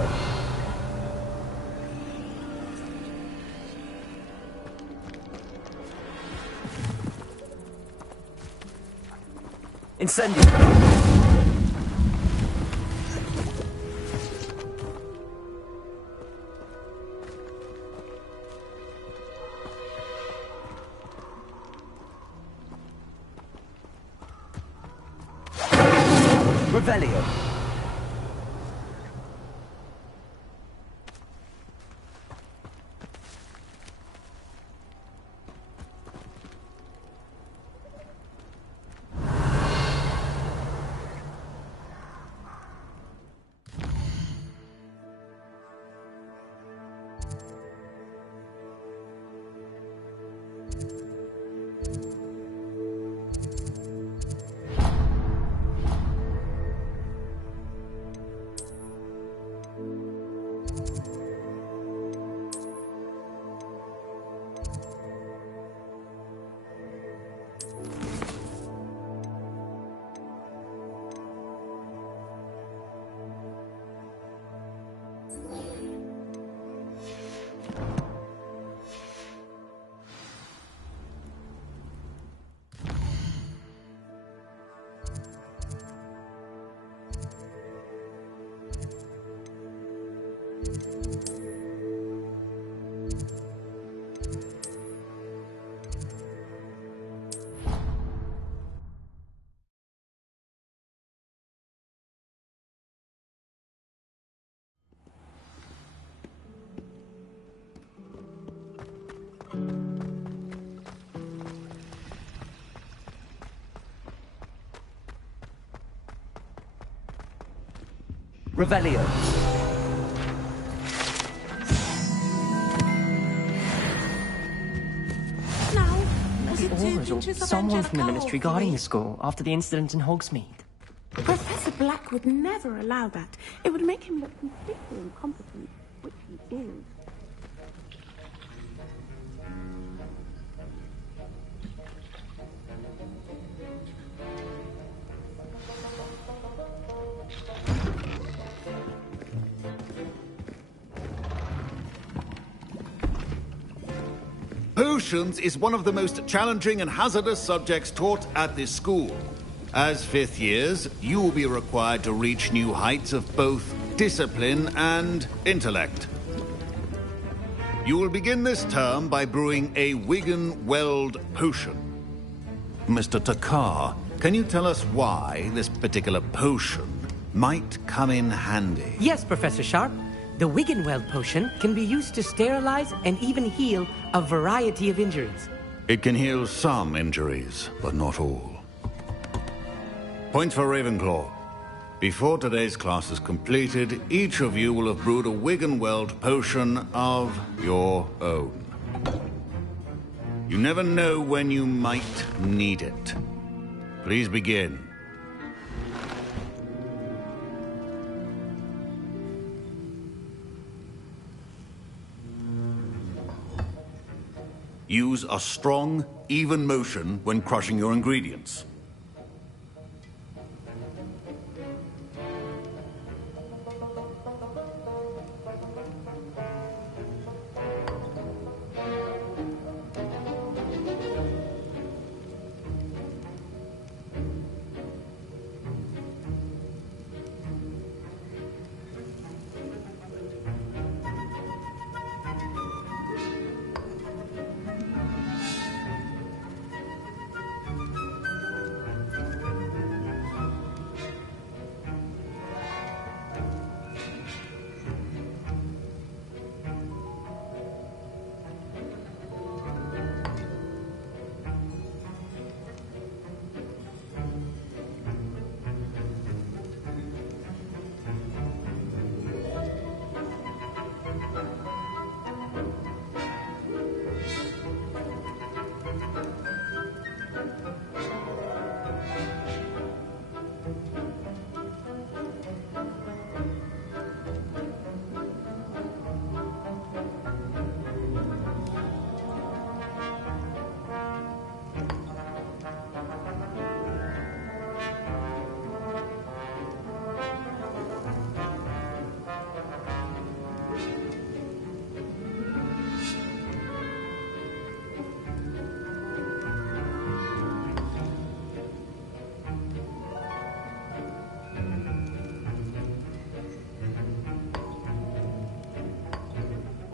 Incendio. Revelio. Revelio. The auras or someone from the Ministry guarding the school after the incident in Hogsmeade. Professor Black would never allow that. It would make him look completely incompetent, which he is. Potions is one of the most challenging and hazardous subjects taught at this school. As fifth years, you will be required to reach new heights of both discipline and intellect. You will begin this term by brewing a Wigan-Weld potion. Mr. Takar, can you tell us why this particular potion might come in handy? Yes, Professor Sharp. The Wigan-Weld potion can be used to sterilize and even heal a variety of injuries. It can heal some injuries, but not all. Points for Ravenclaw. Before today's class is completed, each of you will have brewed a Wigan-Weld potion of your own. You never know when you might need it. Please begin. Use a strong, even motion when crushing your ingredients.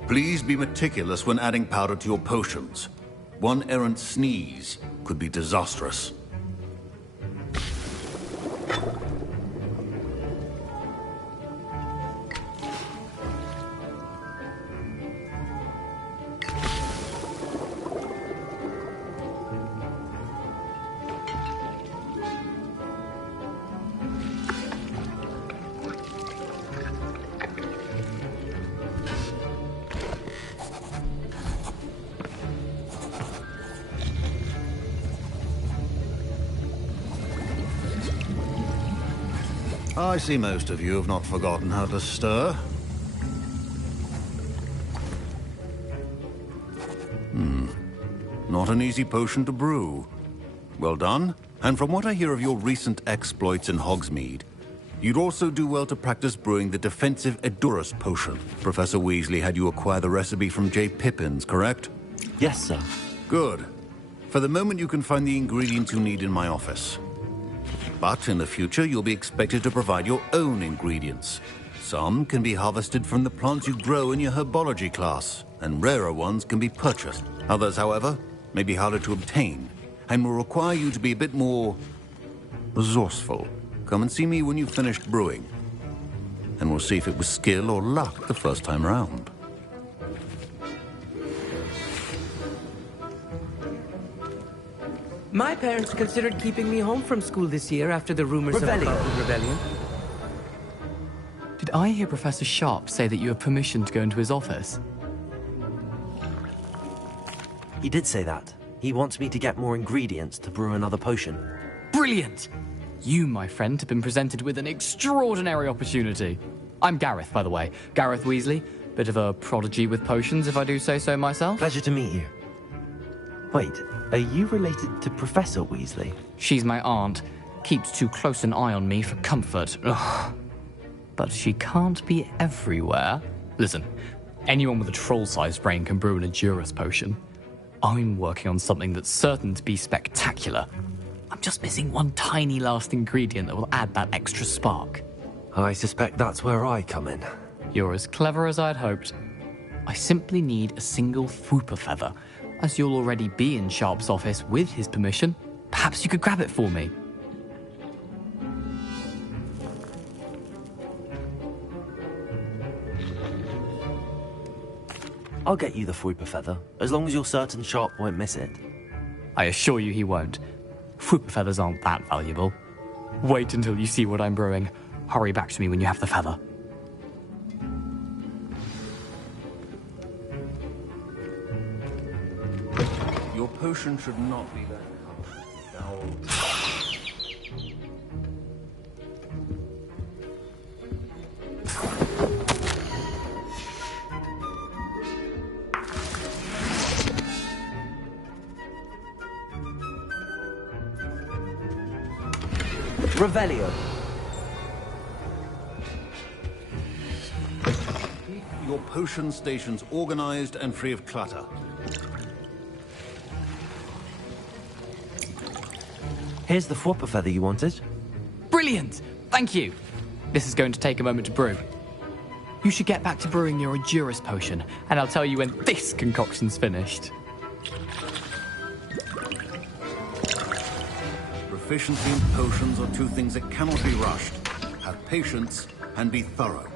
Please be meticulous when adding powder to your potions. One errant sneeze could be disastrous. I see most of you have not forgotten how to stir. Not an easy potion to brew. Well done. And from what I hear of your recent exploits in Hogsmeade, you'd also do well to practice brewing the defensive Edurus potion. Professor Weasley had you acquire the recipe from J. Pippins, correct? Yes, sir. Good. For the moment, you can find the ingredients you need in my office. But in the future, you'll be expected to provide your own ingredients. Some can be harvested from the plants you grow in your herbology class, and rarer ones can be purchased. Others, however, may be harder to obtain, and will require you to be a bit more resourceful. Come and see me when you've finished brewing, and we'll see if it was skill or luck the first time round. My parents considered keeping me home from school this year after the rumors of the rebellion. Did I hear Professor Sharp say that you have permission to go into his office? He did say that. He wants me to get more ingredients to brew another potion. Brilliant! You, my friend, have been presented with an extraordinary opportunity. I'm Gareth, by the way. Gareth Weasley. Bit of a prodigy with potions, if I do say so myself. Pleasure to meet you. Wait, are you related to Professor Weasley? She's my aunt. Keeps too close an eye on me for comfort. Ugh. But she can't be everywhere. Listen, anyone with a troll-sized brain can brew an Edurus potion. I'm working on something that's certain to be spectacular. I'm just missing one tiny last ingredient that will add that extra spark. I suspect that's where I come in. You're as clever as I'd hoped. I simply need a single Fwooper feather. As you'll already be in Sharp's office with his permission, perhaps you could grab it for me. I'll get you the Fwooper feather, as long as you're certain Sharp won't miss it. I assure you he won't. Fwooper feathers aren't that valuable. Wait until you see what I'm brewing. Hurry back to me when you have the feather. Your potion should not be that color. Revelio. Keep your potion stations organized and free of clutter. Here's the Fwooper feather you wanted. Brilliant! Thank you! This is going to take a moment to brew. You should get back to brewing your Edurus potion, and I'll tell you when this concoction's finished. Proficiency in potions are two things that cannot be rushed. Have patience and be thorough.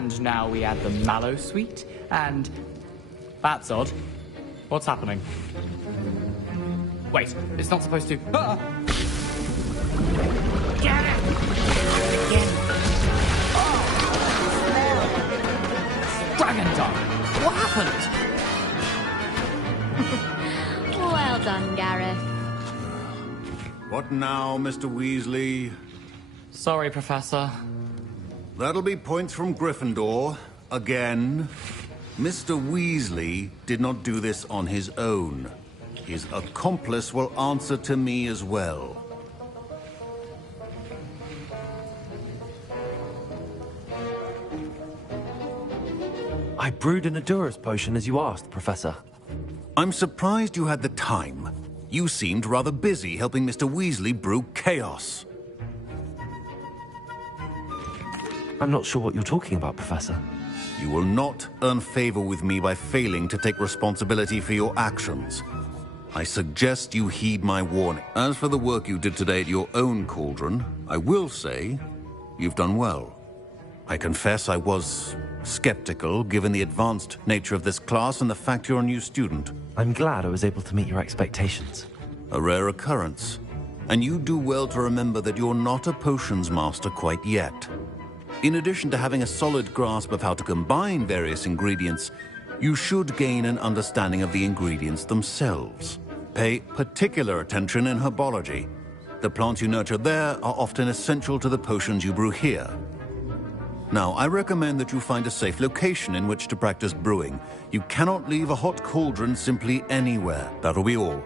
And now we add the mallow sweet, and... That's odd. What's happening? Wait, it's not supposed to... Ah! Get it! Again. Dragon Dung! What happened? Well done, Gareth. What now, Mr. Weasley? Sorry, Professor. That'll be points from Gryffindor. Again. Mr. Weasley did not do this on his own. His accomplice will answer to me as well. I brewed an Adurus potion as you asked, Professor. I'm surprised you had the time. You seemed rather busy helping Mr. Weasley brew chaos. I'm not sure what you're talking about, Professor. You will not earn favor with me by failing to take responsibility for your actions. I suggest you heed my warning. As for the work you did today at your own cauldron, I will say you've done well. I confess I was skeptical, given the advanced nature of this class and the fact you're a new student. I'm glad I was able to meet your expectations. A rare occurrence. And you do well to remember that you're not a potions master quite yet. In addition to having a solid grasp of how to combine various ingredients, you should gain an understanding of the ingredients themselves. Pay particular attention in herbology. The plants you nurture there are often essential to the potions you brew here. Now, I recommend that you find a safe location in which to practice brewing. You cannot leave a hot cauldron simply anywhere. That'll be all.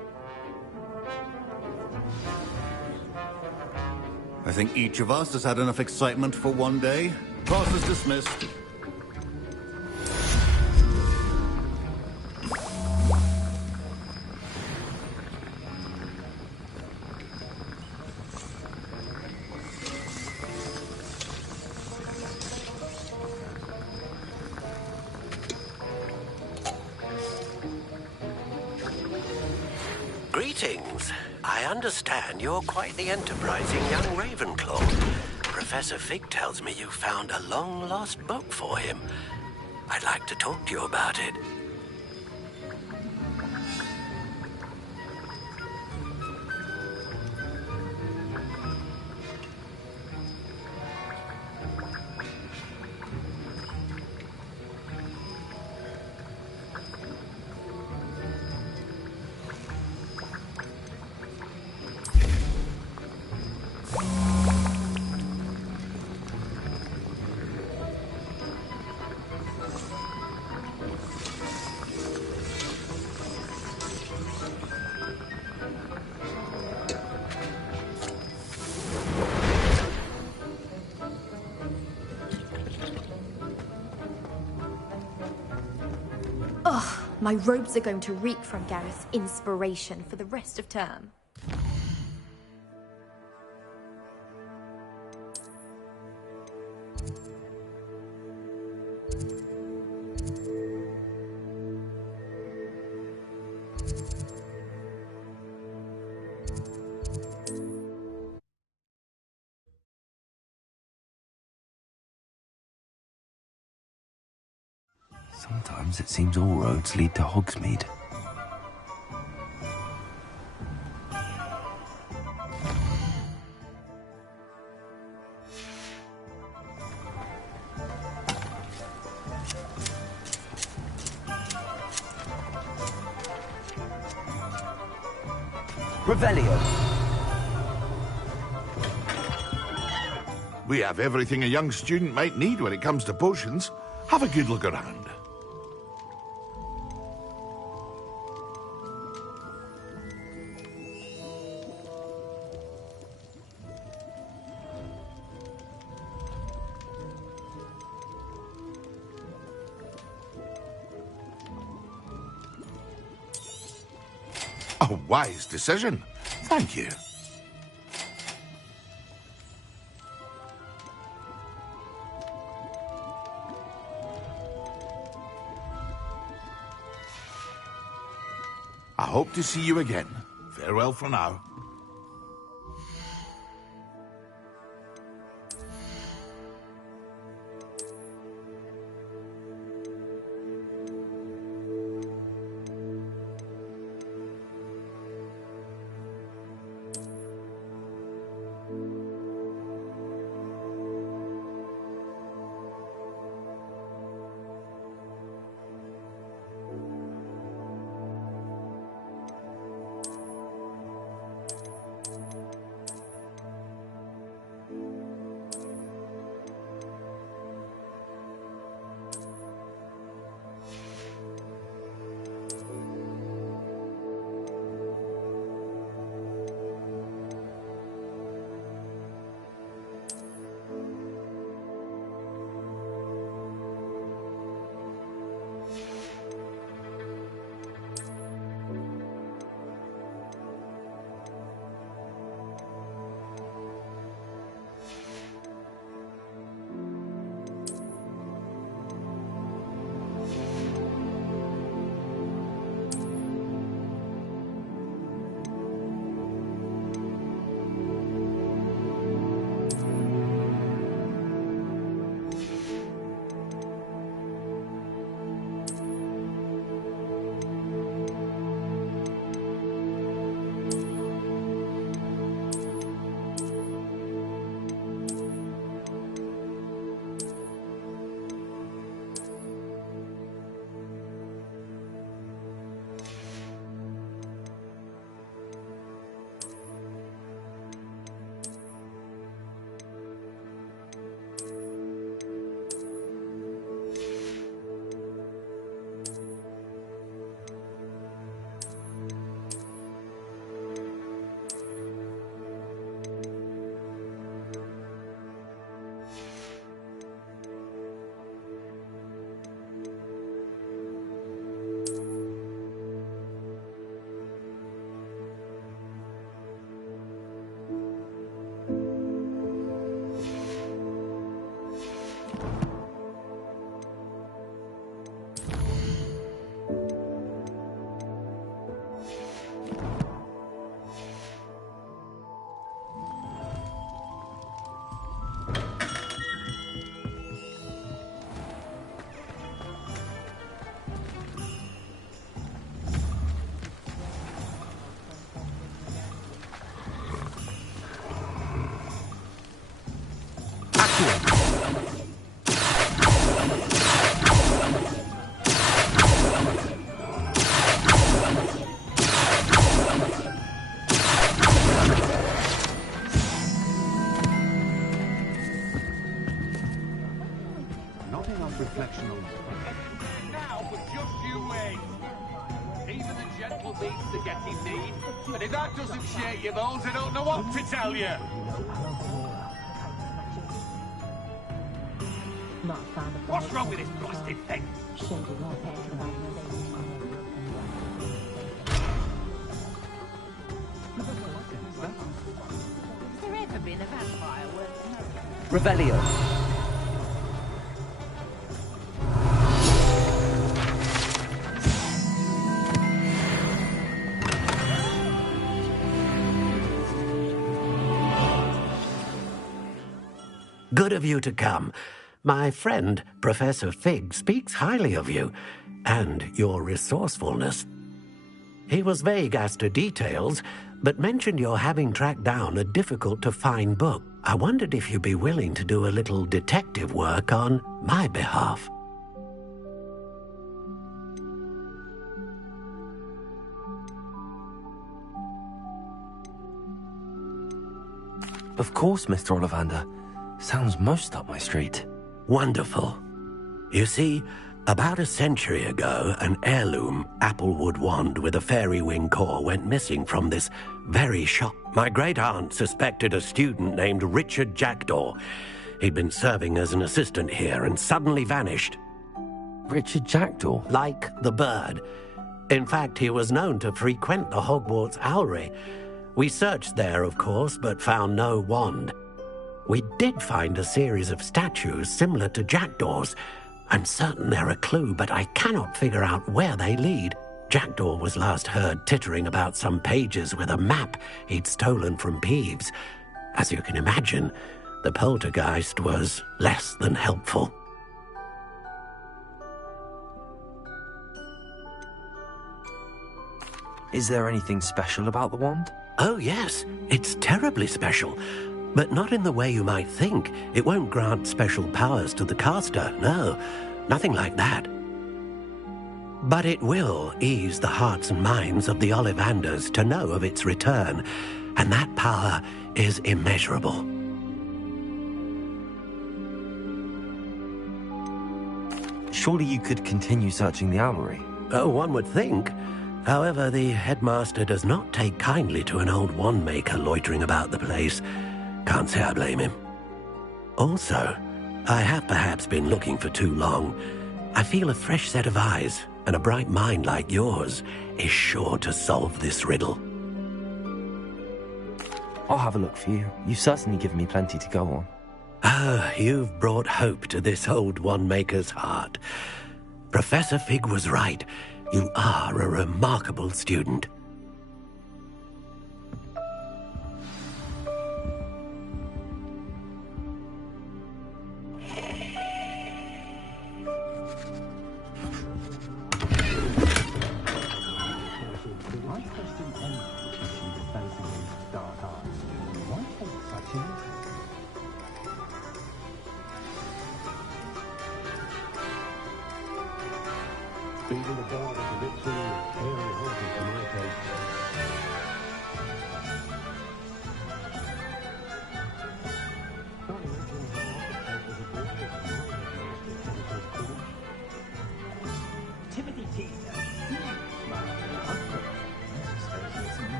I think each of us has had enough excitement for one day. Class is dismissed. Greetings. I understand you're quite the enterprising young Ravenclaw. Professor Fig tells me you found a long-lost book for him. I'd like to talk to you about it. Ugh, my robes are going to reek from Gareth's inspiration for the rest of term. Sometimes it seems all roads lead to Hogsmeade. Revelio. We have everything a young student might need when it comes to potions. Have a good look around. A wise decision. Thank you. I hope to see you again. Farewell for now. child needs to get in need. And if that doesn't shake your bones, I don't know what to tell you. What's wrong with this blasted thing? Has there ever been a vampire worth Revelio. Good of you to come. My friend, Professor Fig, speaks highly of you and your resourcefulness. He was vague as to details, but mentioned your having tracked down a difficult-to-find book. I wondered if you'd be willing to do a little detective work on my behalf. Of course, Mr. Ollivander. Sounds most up my street. Wonderful. You see, about a century ago, an heirloom applewood wand with a fairy wing core went missing from this very shop. My great-aunt suspected a student named Richard Jackdaw. He'd been serving as an assistant here and suddenly vanished. Richard Jackdaw? Like the bird. In fact, he was known to frequent the Hogwarts Owlery. We searched there, of course, but found no wand. We did find a series of statues similar to Jackdaw's. I'm certain they're a clue, but I cannot figure out where they lead. Jackdaw was last heard tittering about some pages with a map he'd stolen from Peeves. As you can imagine, the poltergeist was less than helpful. Is there anything special about the wand? Oh, yes. It's terribly special. But not in the way you might think. It won't grant special powers to the caster, no. Nothing like that. But it will ease the hearts and minds of the Ollivanders to know of its return, and that power is immeasurable. Surely you could continue searching the Owlery. Oh, one would think. However, the headmaster does not take kindly to an old wand maker loitering about the place. Can't say I blame him. Also, I have perhaps been looking for too long. I feel a fresh set of eyes and a bright mind like yours is sure to solve this riddle. I'll have a look for you. You've certainly given me plenty to go on. Ah, you've brought hope to this old wand maker's heart. Professor Fig was right. You are a remarkable student.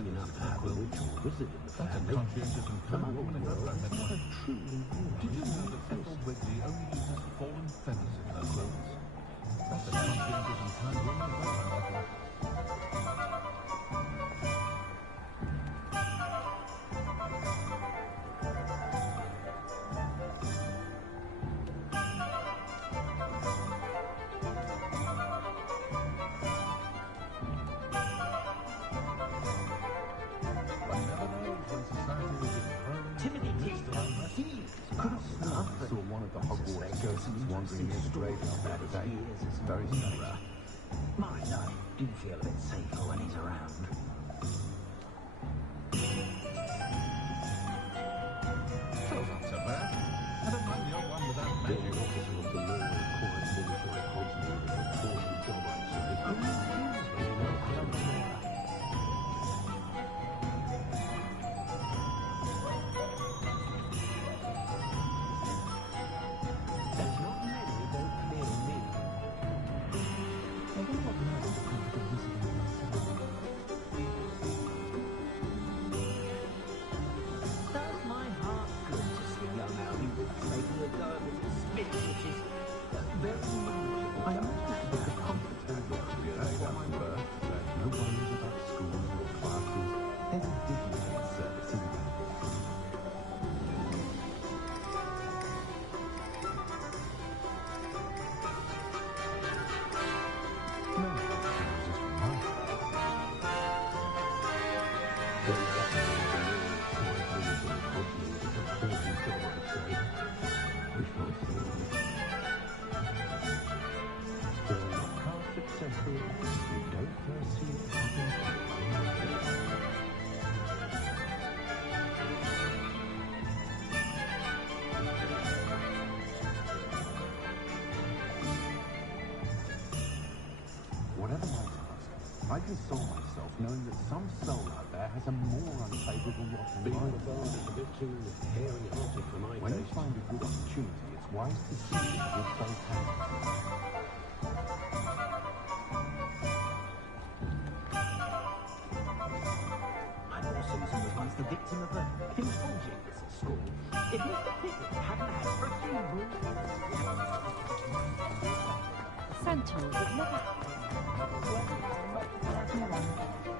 enough to have a ritual visit in the family. The modern world is not a truly real. Did you know that Ethel Wigley only uses fallen feathers in her clothes? That's a conscientious and kind woman as well, Michael. Saw one of the Hogwarts ghosts wandering near the graveyard the other day. It's very strange. Mine, I do feel a bit safer when he's around. Well, not so bad. I don't mind the old one without magic. Being an officer of the law requires military Hogsmeade is a important job, I'd say. Oh, whatever my task, I console myself knowing that some soul out there has a more unfavourable lot than mine. Being the bard is a bit too hairy-hearted for my taste. When you find a good opportunity, it's wise to seize it with both hands. My poor Susan was once the victim of a pinball jinx at school. If Mr. Pickett hadn't had for a few rules... Sentinels have never...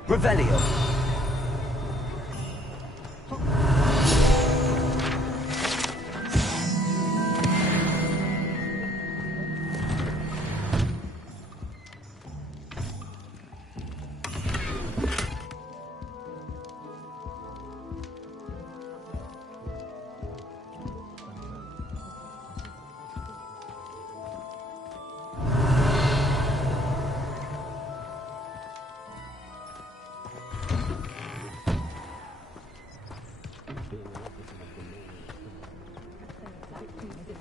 Revelio.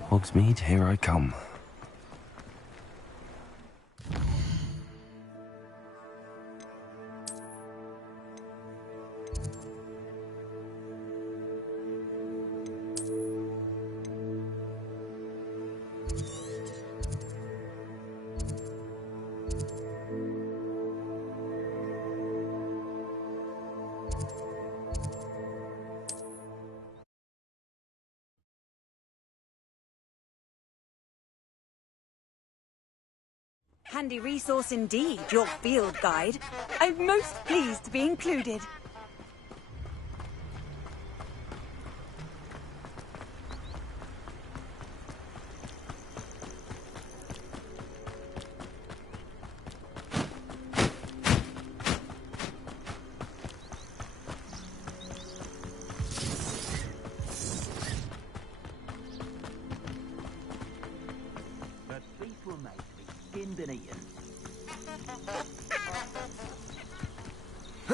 Hogsmeade, here I come. Handy resource indeed, your field guide. I'm most pleased to be included. But beef were made to be skinned and eaten.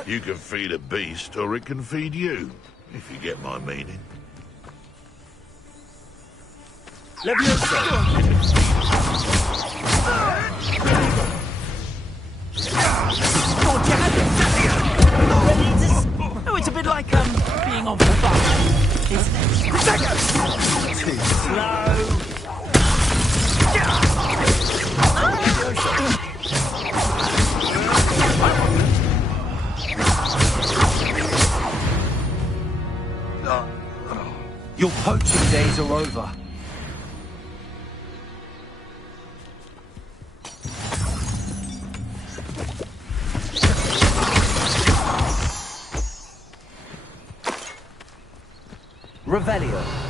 You can feed a beast, or it can feed you, if you get my meaning. Oh, it's a bit like being on fire, isn't it? Too slow. Your poaching days are over. Revelio.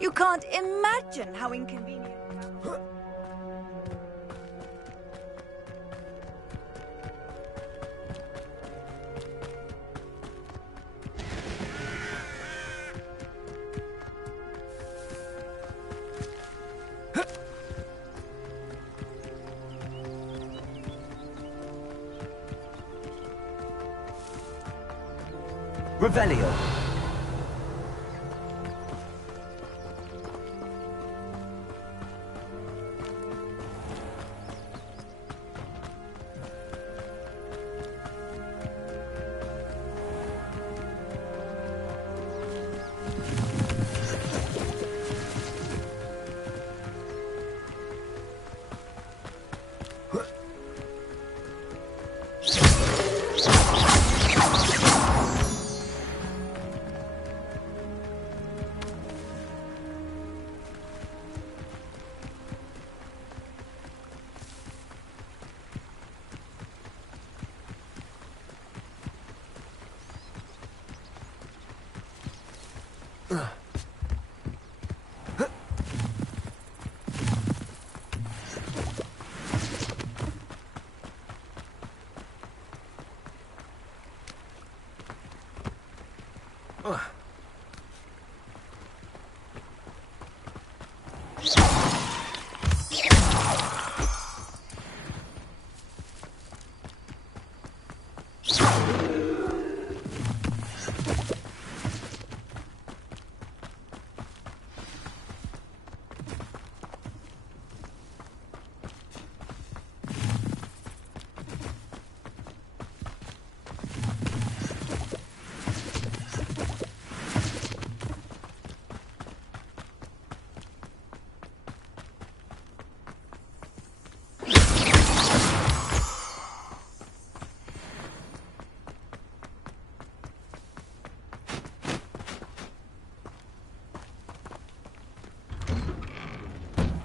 You can't imagine how inconvenient. Revelio.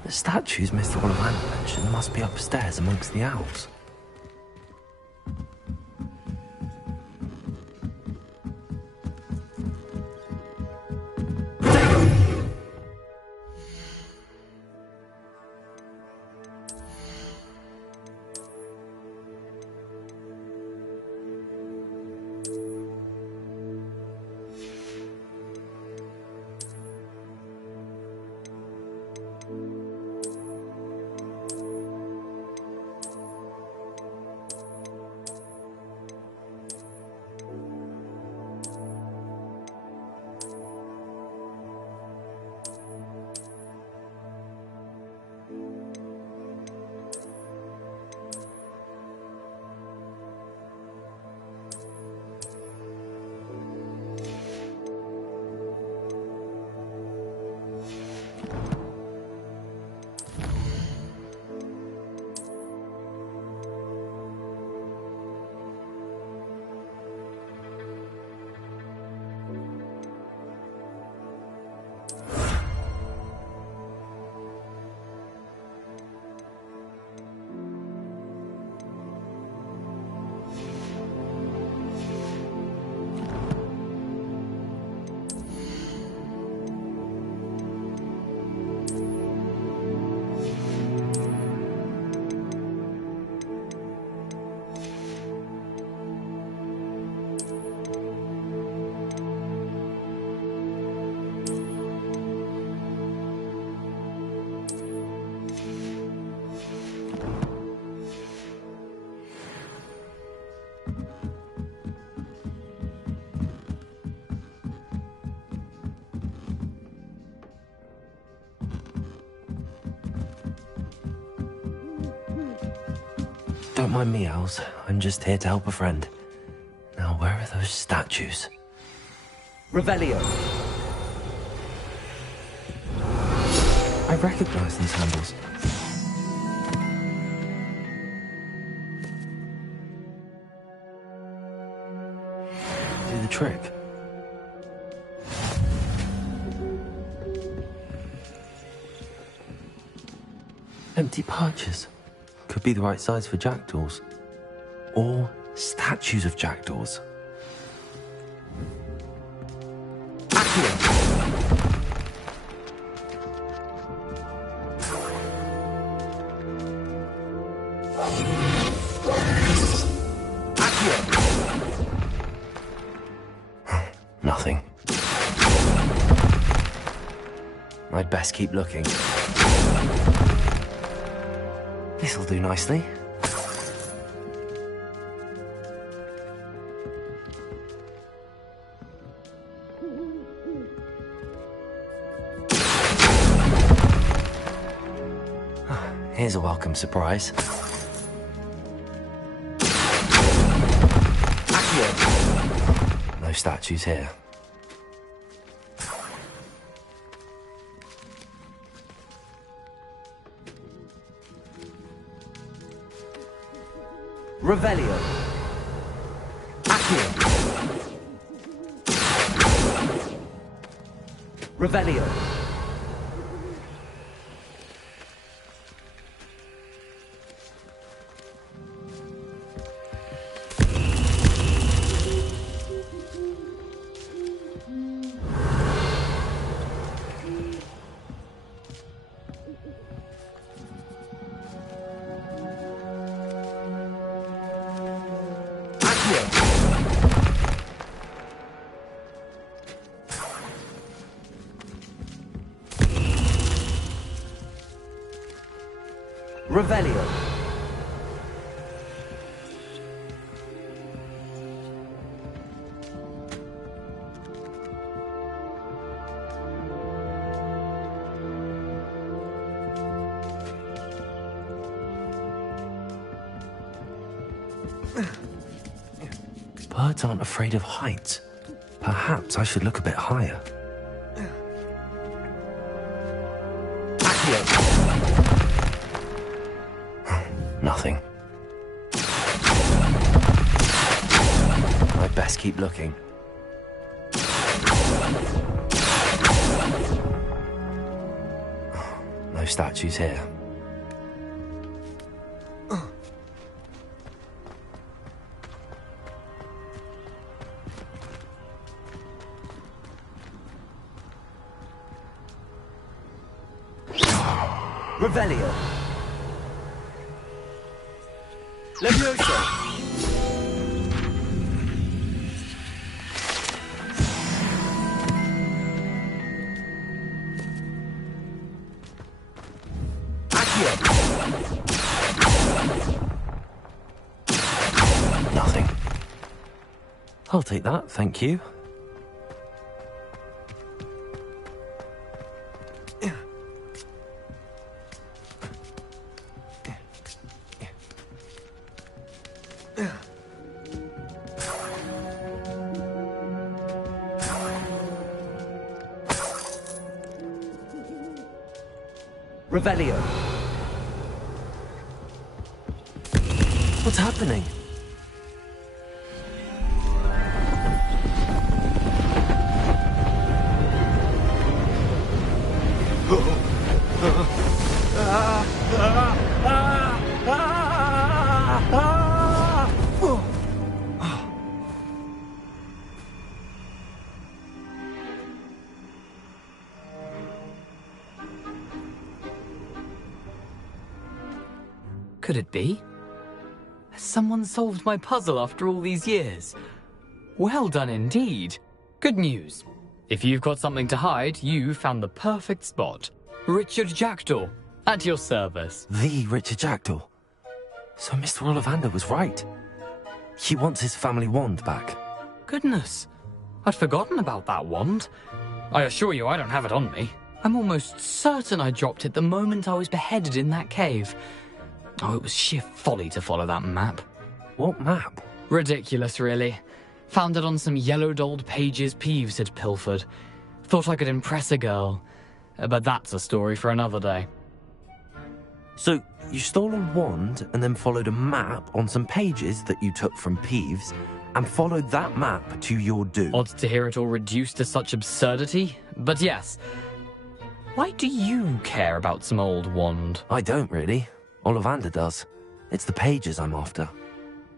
The statues Mr. Ollivander mentioned must be upstairs amongst the owls. Don't mind me, Owls. I'm just here to help a friend. Now, where are those statues? Revelio! I recognize these handles. Do the trick. Empty perches. Could be the right size for jackdaws. Or statues of jackdaws. Nothing. I'd best keep looking. This'll do nicely. Here's a welcome surprise. No statues here. Revelio. Accio. Revelio. Revelio. Birds aren't afraid of heights. Perhaps I should look a bit higher. Nothing. I'd best keep looking. No statues here. Revelio. Levioso. Nothing. I'll take that, thank you. Revelio. What's happening? Could it be? Has someone solved my puzzle after all these years? Well done indeed. Good news. If you've got something to hide, you found the perfect spot. Richard Jackdaw, at your service. The Richard Jackdaw. So Mr. Ollivander was right. He wants his family wand back. Goodness, I'd forgotten about that wand. I assure you I don't have it on me. I'm almost certain I dropped it the moment I was beheaded in that cave. Oh, it was sheer folly to follow that map. What map? Ridiculous, really. Found it on some yellowed old pages Peeves had pilfered. Thought I could impress a girl. But that's a story for another day. So, you stole a wand and then followed a map on some pages that you took from Peeves and followed that map to your doom. Odd to hear it all reduced to such absurdity, but yes. Why do you care about some old wand? I don't, really. Ollivander does. It's the pages I'm after.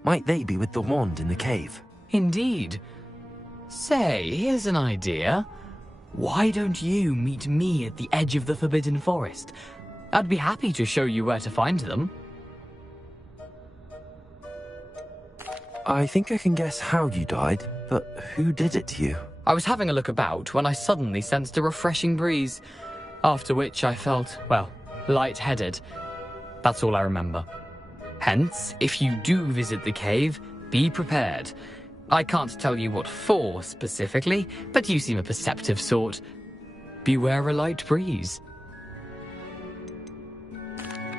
Might they be with the wand in the cave? Indeed. Say, here's an idea. Why don't you meet me at the edge of the Forbidden Forest? I'd be happy to show you where to find them. I think I can guess how you died, but who did it to you? I was having a look about when I suddenly sensed a refreshing breeze, after which I felt, well, lightheaded. That's all I remember. Hence, if you do visit the cave, be prepared. I can't tell you what for specifically, but you seem a perceptive sort. Beware a light breeze.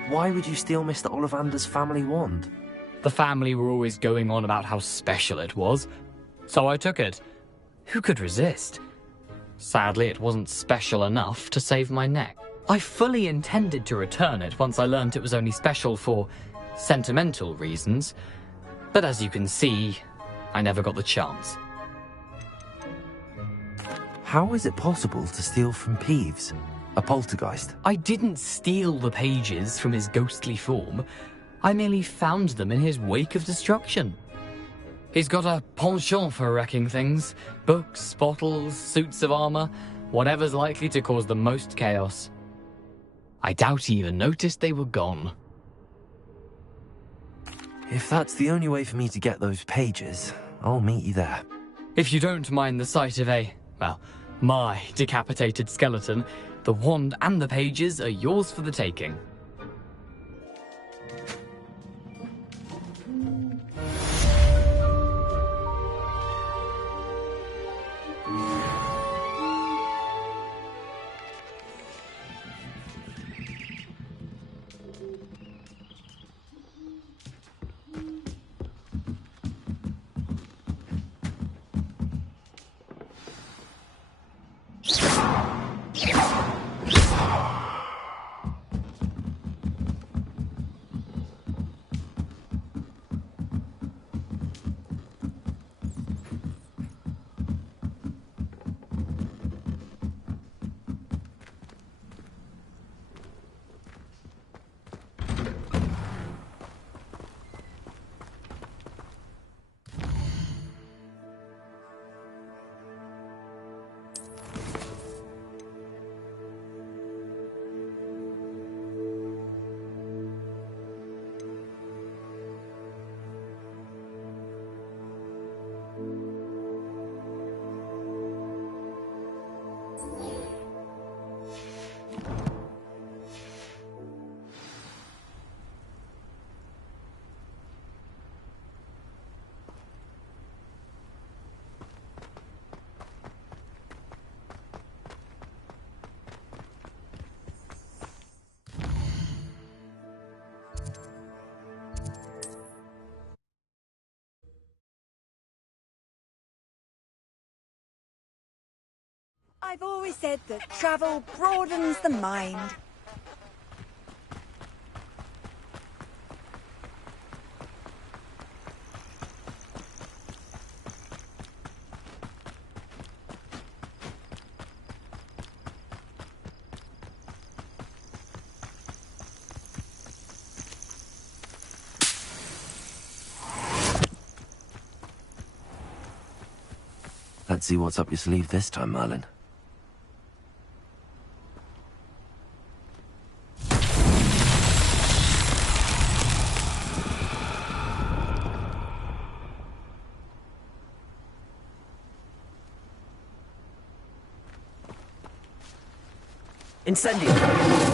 Why would you steal Mr. Ollivander's family wand? The family were always going on about how special it was, so I took it. Who could resist? Sadly, it wasn't special enough to save my neck. I fully intended to return it once I learned it was only special for sentimental reasons, but as you can see, I never got the chance. How is it possible to steal from Peeves, a poltergeist? I didn't steal the pages from his ghostly form. I merely found them in his wake of destruction. He's got a penchant for wrecking things. Books, bottles, suits of armor, whatever's likely to cause the most chaos. I doubt he even noticed they were gone. If that's the only way for me to get those pages, I'll meet you there. If you don't mind the sight of my decapitated skeleton, the wand and the pages are yours for the taking. I've always said that travel broadens the mind. Let's see what's up your sleeve this time, Merlin. Incendio!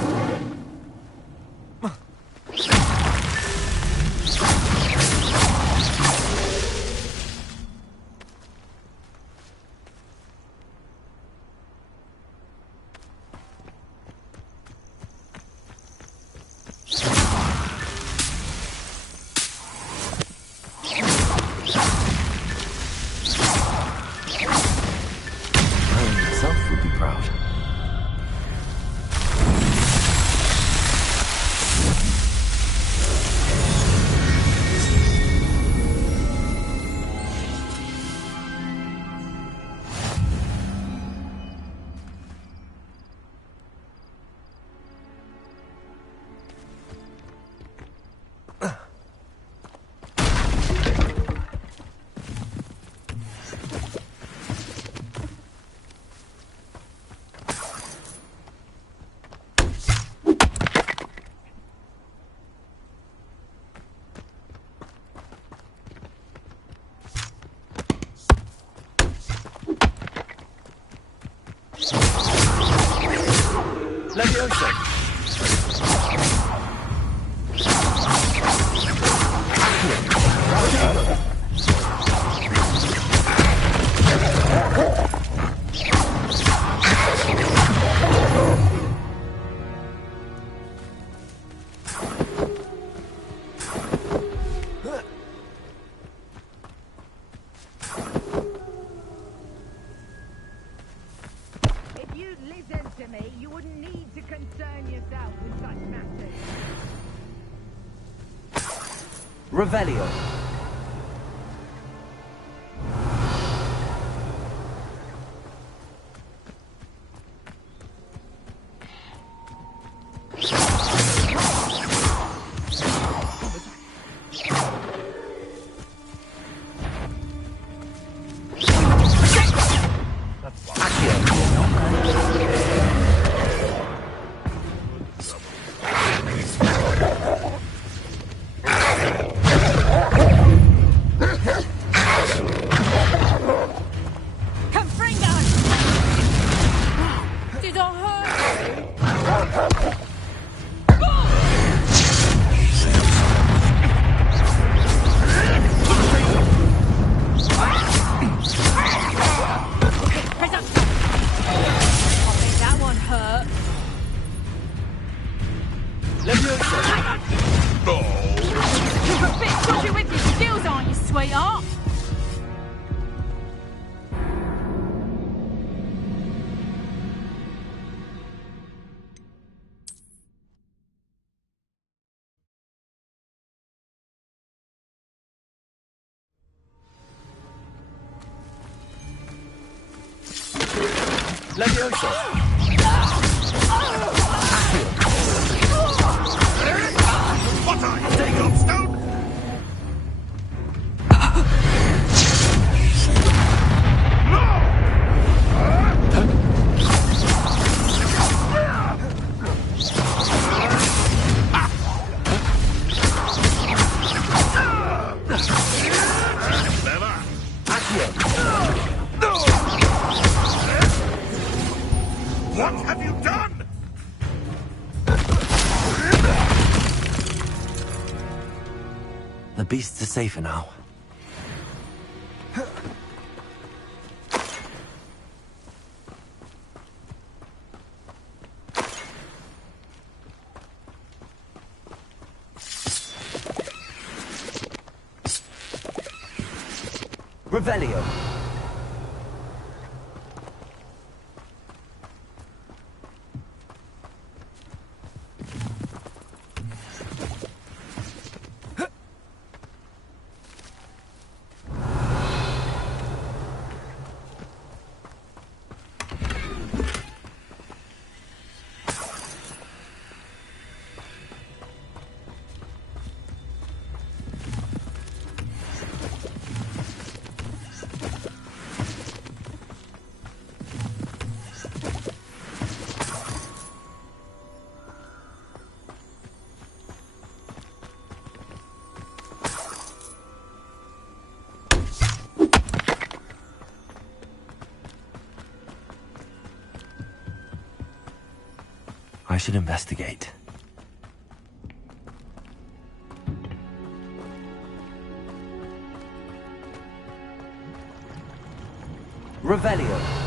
If you'd listened to me, you wouldn't need to concern yourself with such matters. Revelio. What have you done? The beasts are safer now. Revelio. I should investigate. Revelio.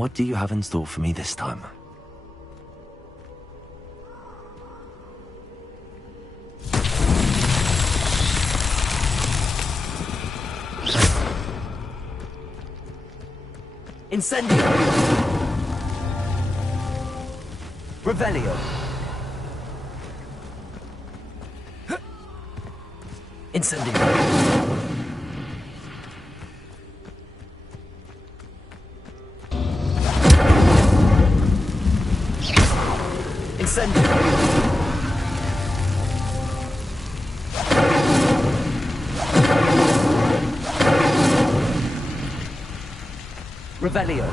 What do you have in store for me this time? Incendio! Revelio! Incendio! Incendio! Revelio!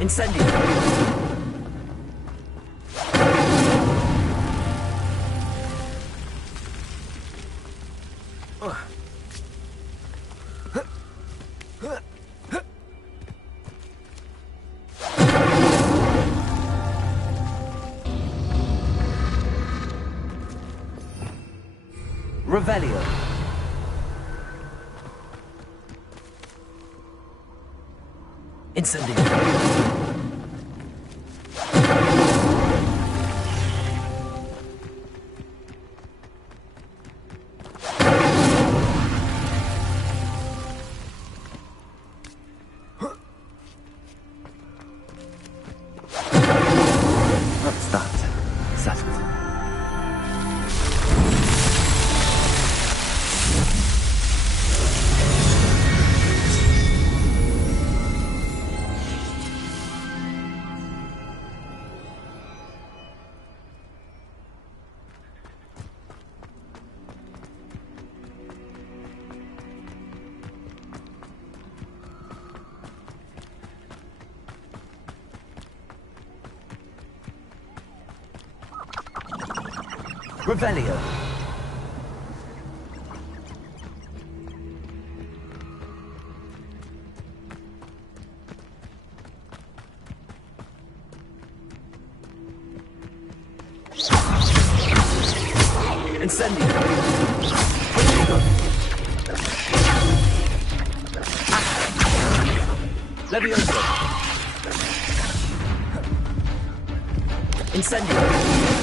Incendio! Revelio. Incendio. That's that. Settled. Revelio. Incendio. Levioso. Incendio.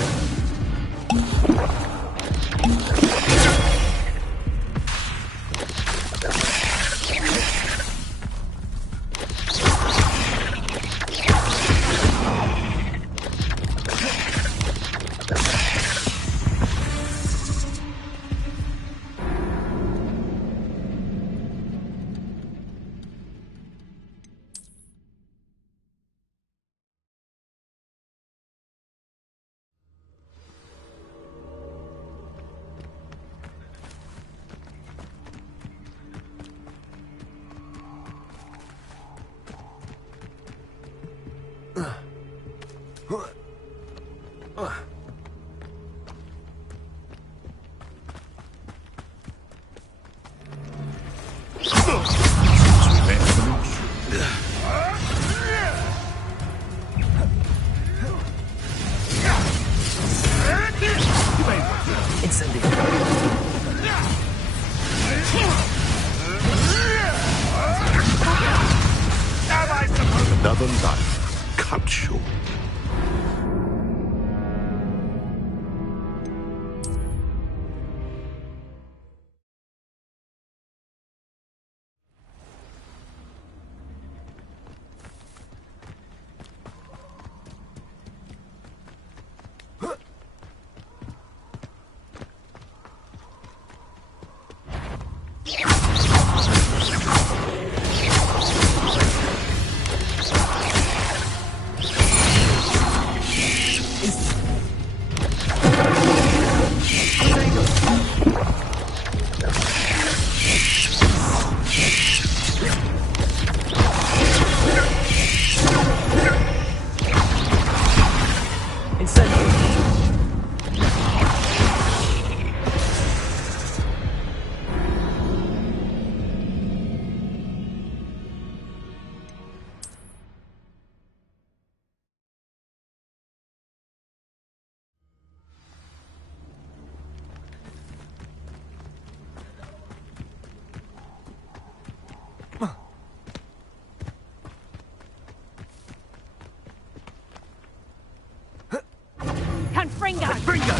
Confringo!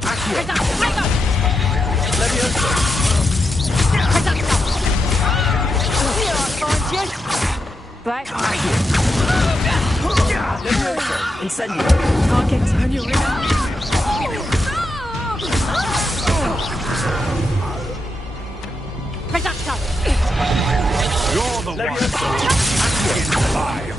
Confringo! Accio! Levioso! Here, I'll find you. Back. Levioso! Incendio! I can turn you around. Reducto! You're the one. Alive.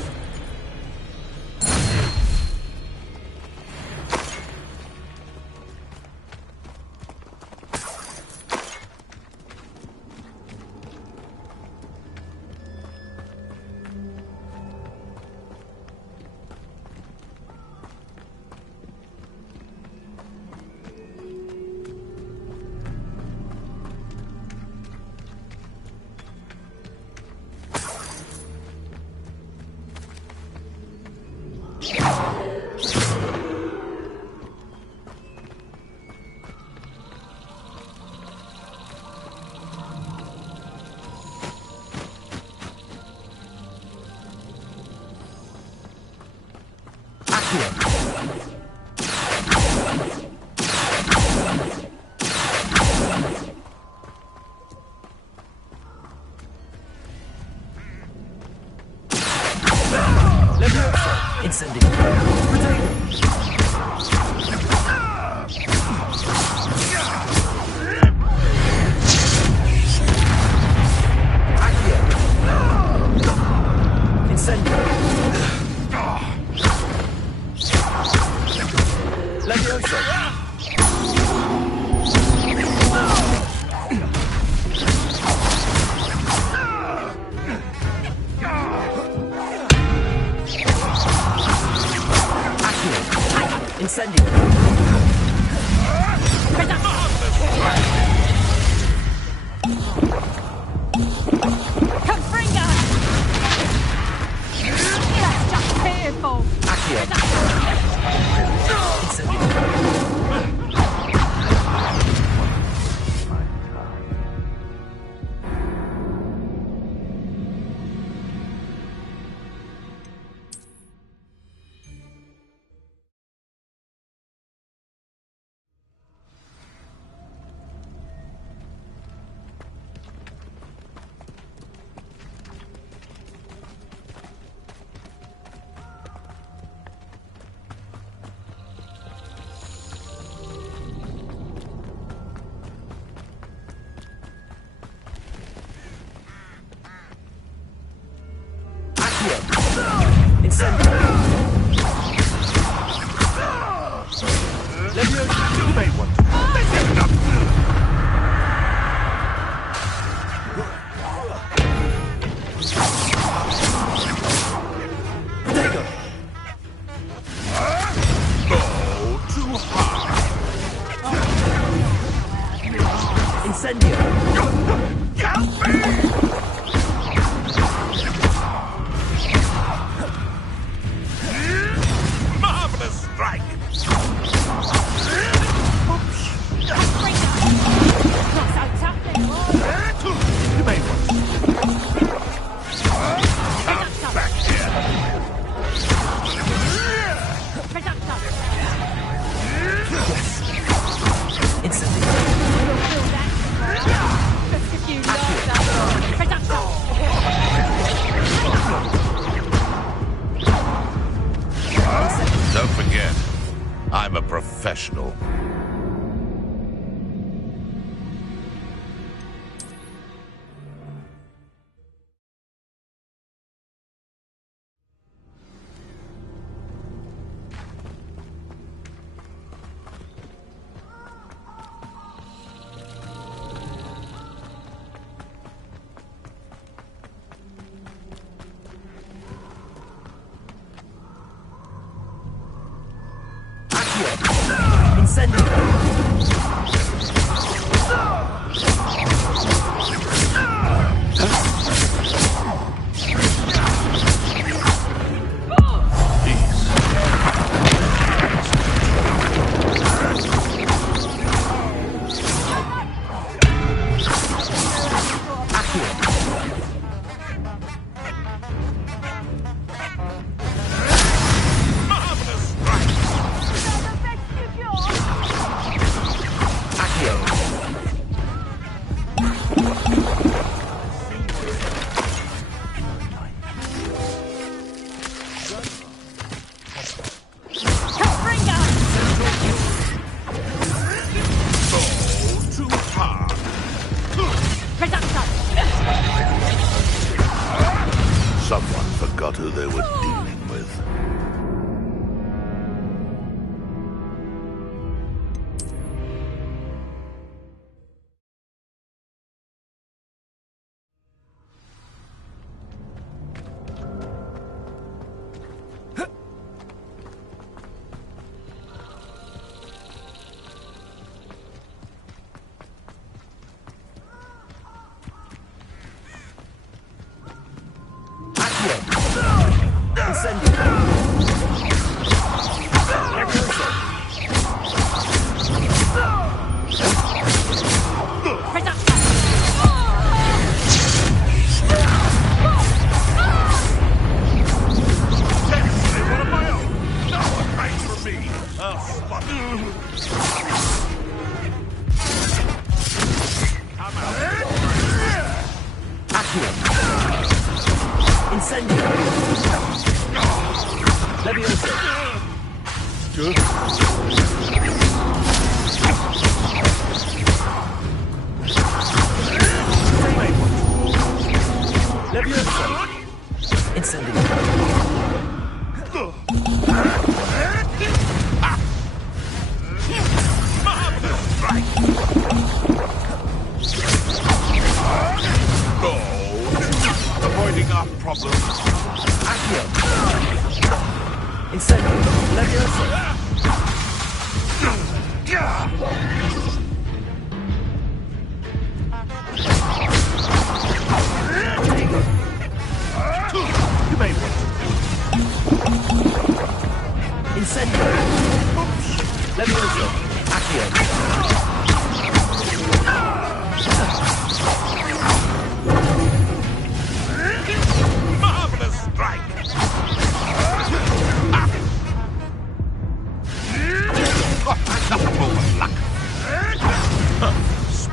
Don't forget, I'm a professional. Someone forgot who they were dealing with.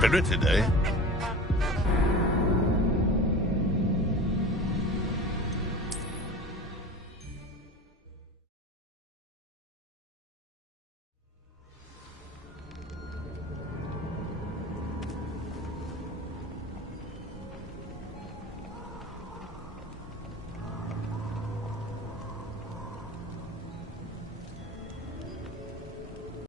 Spirited, eh?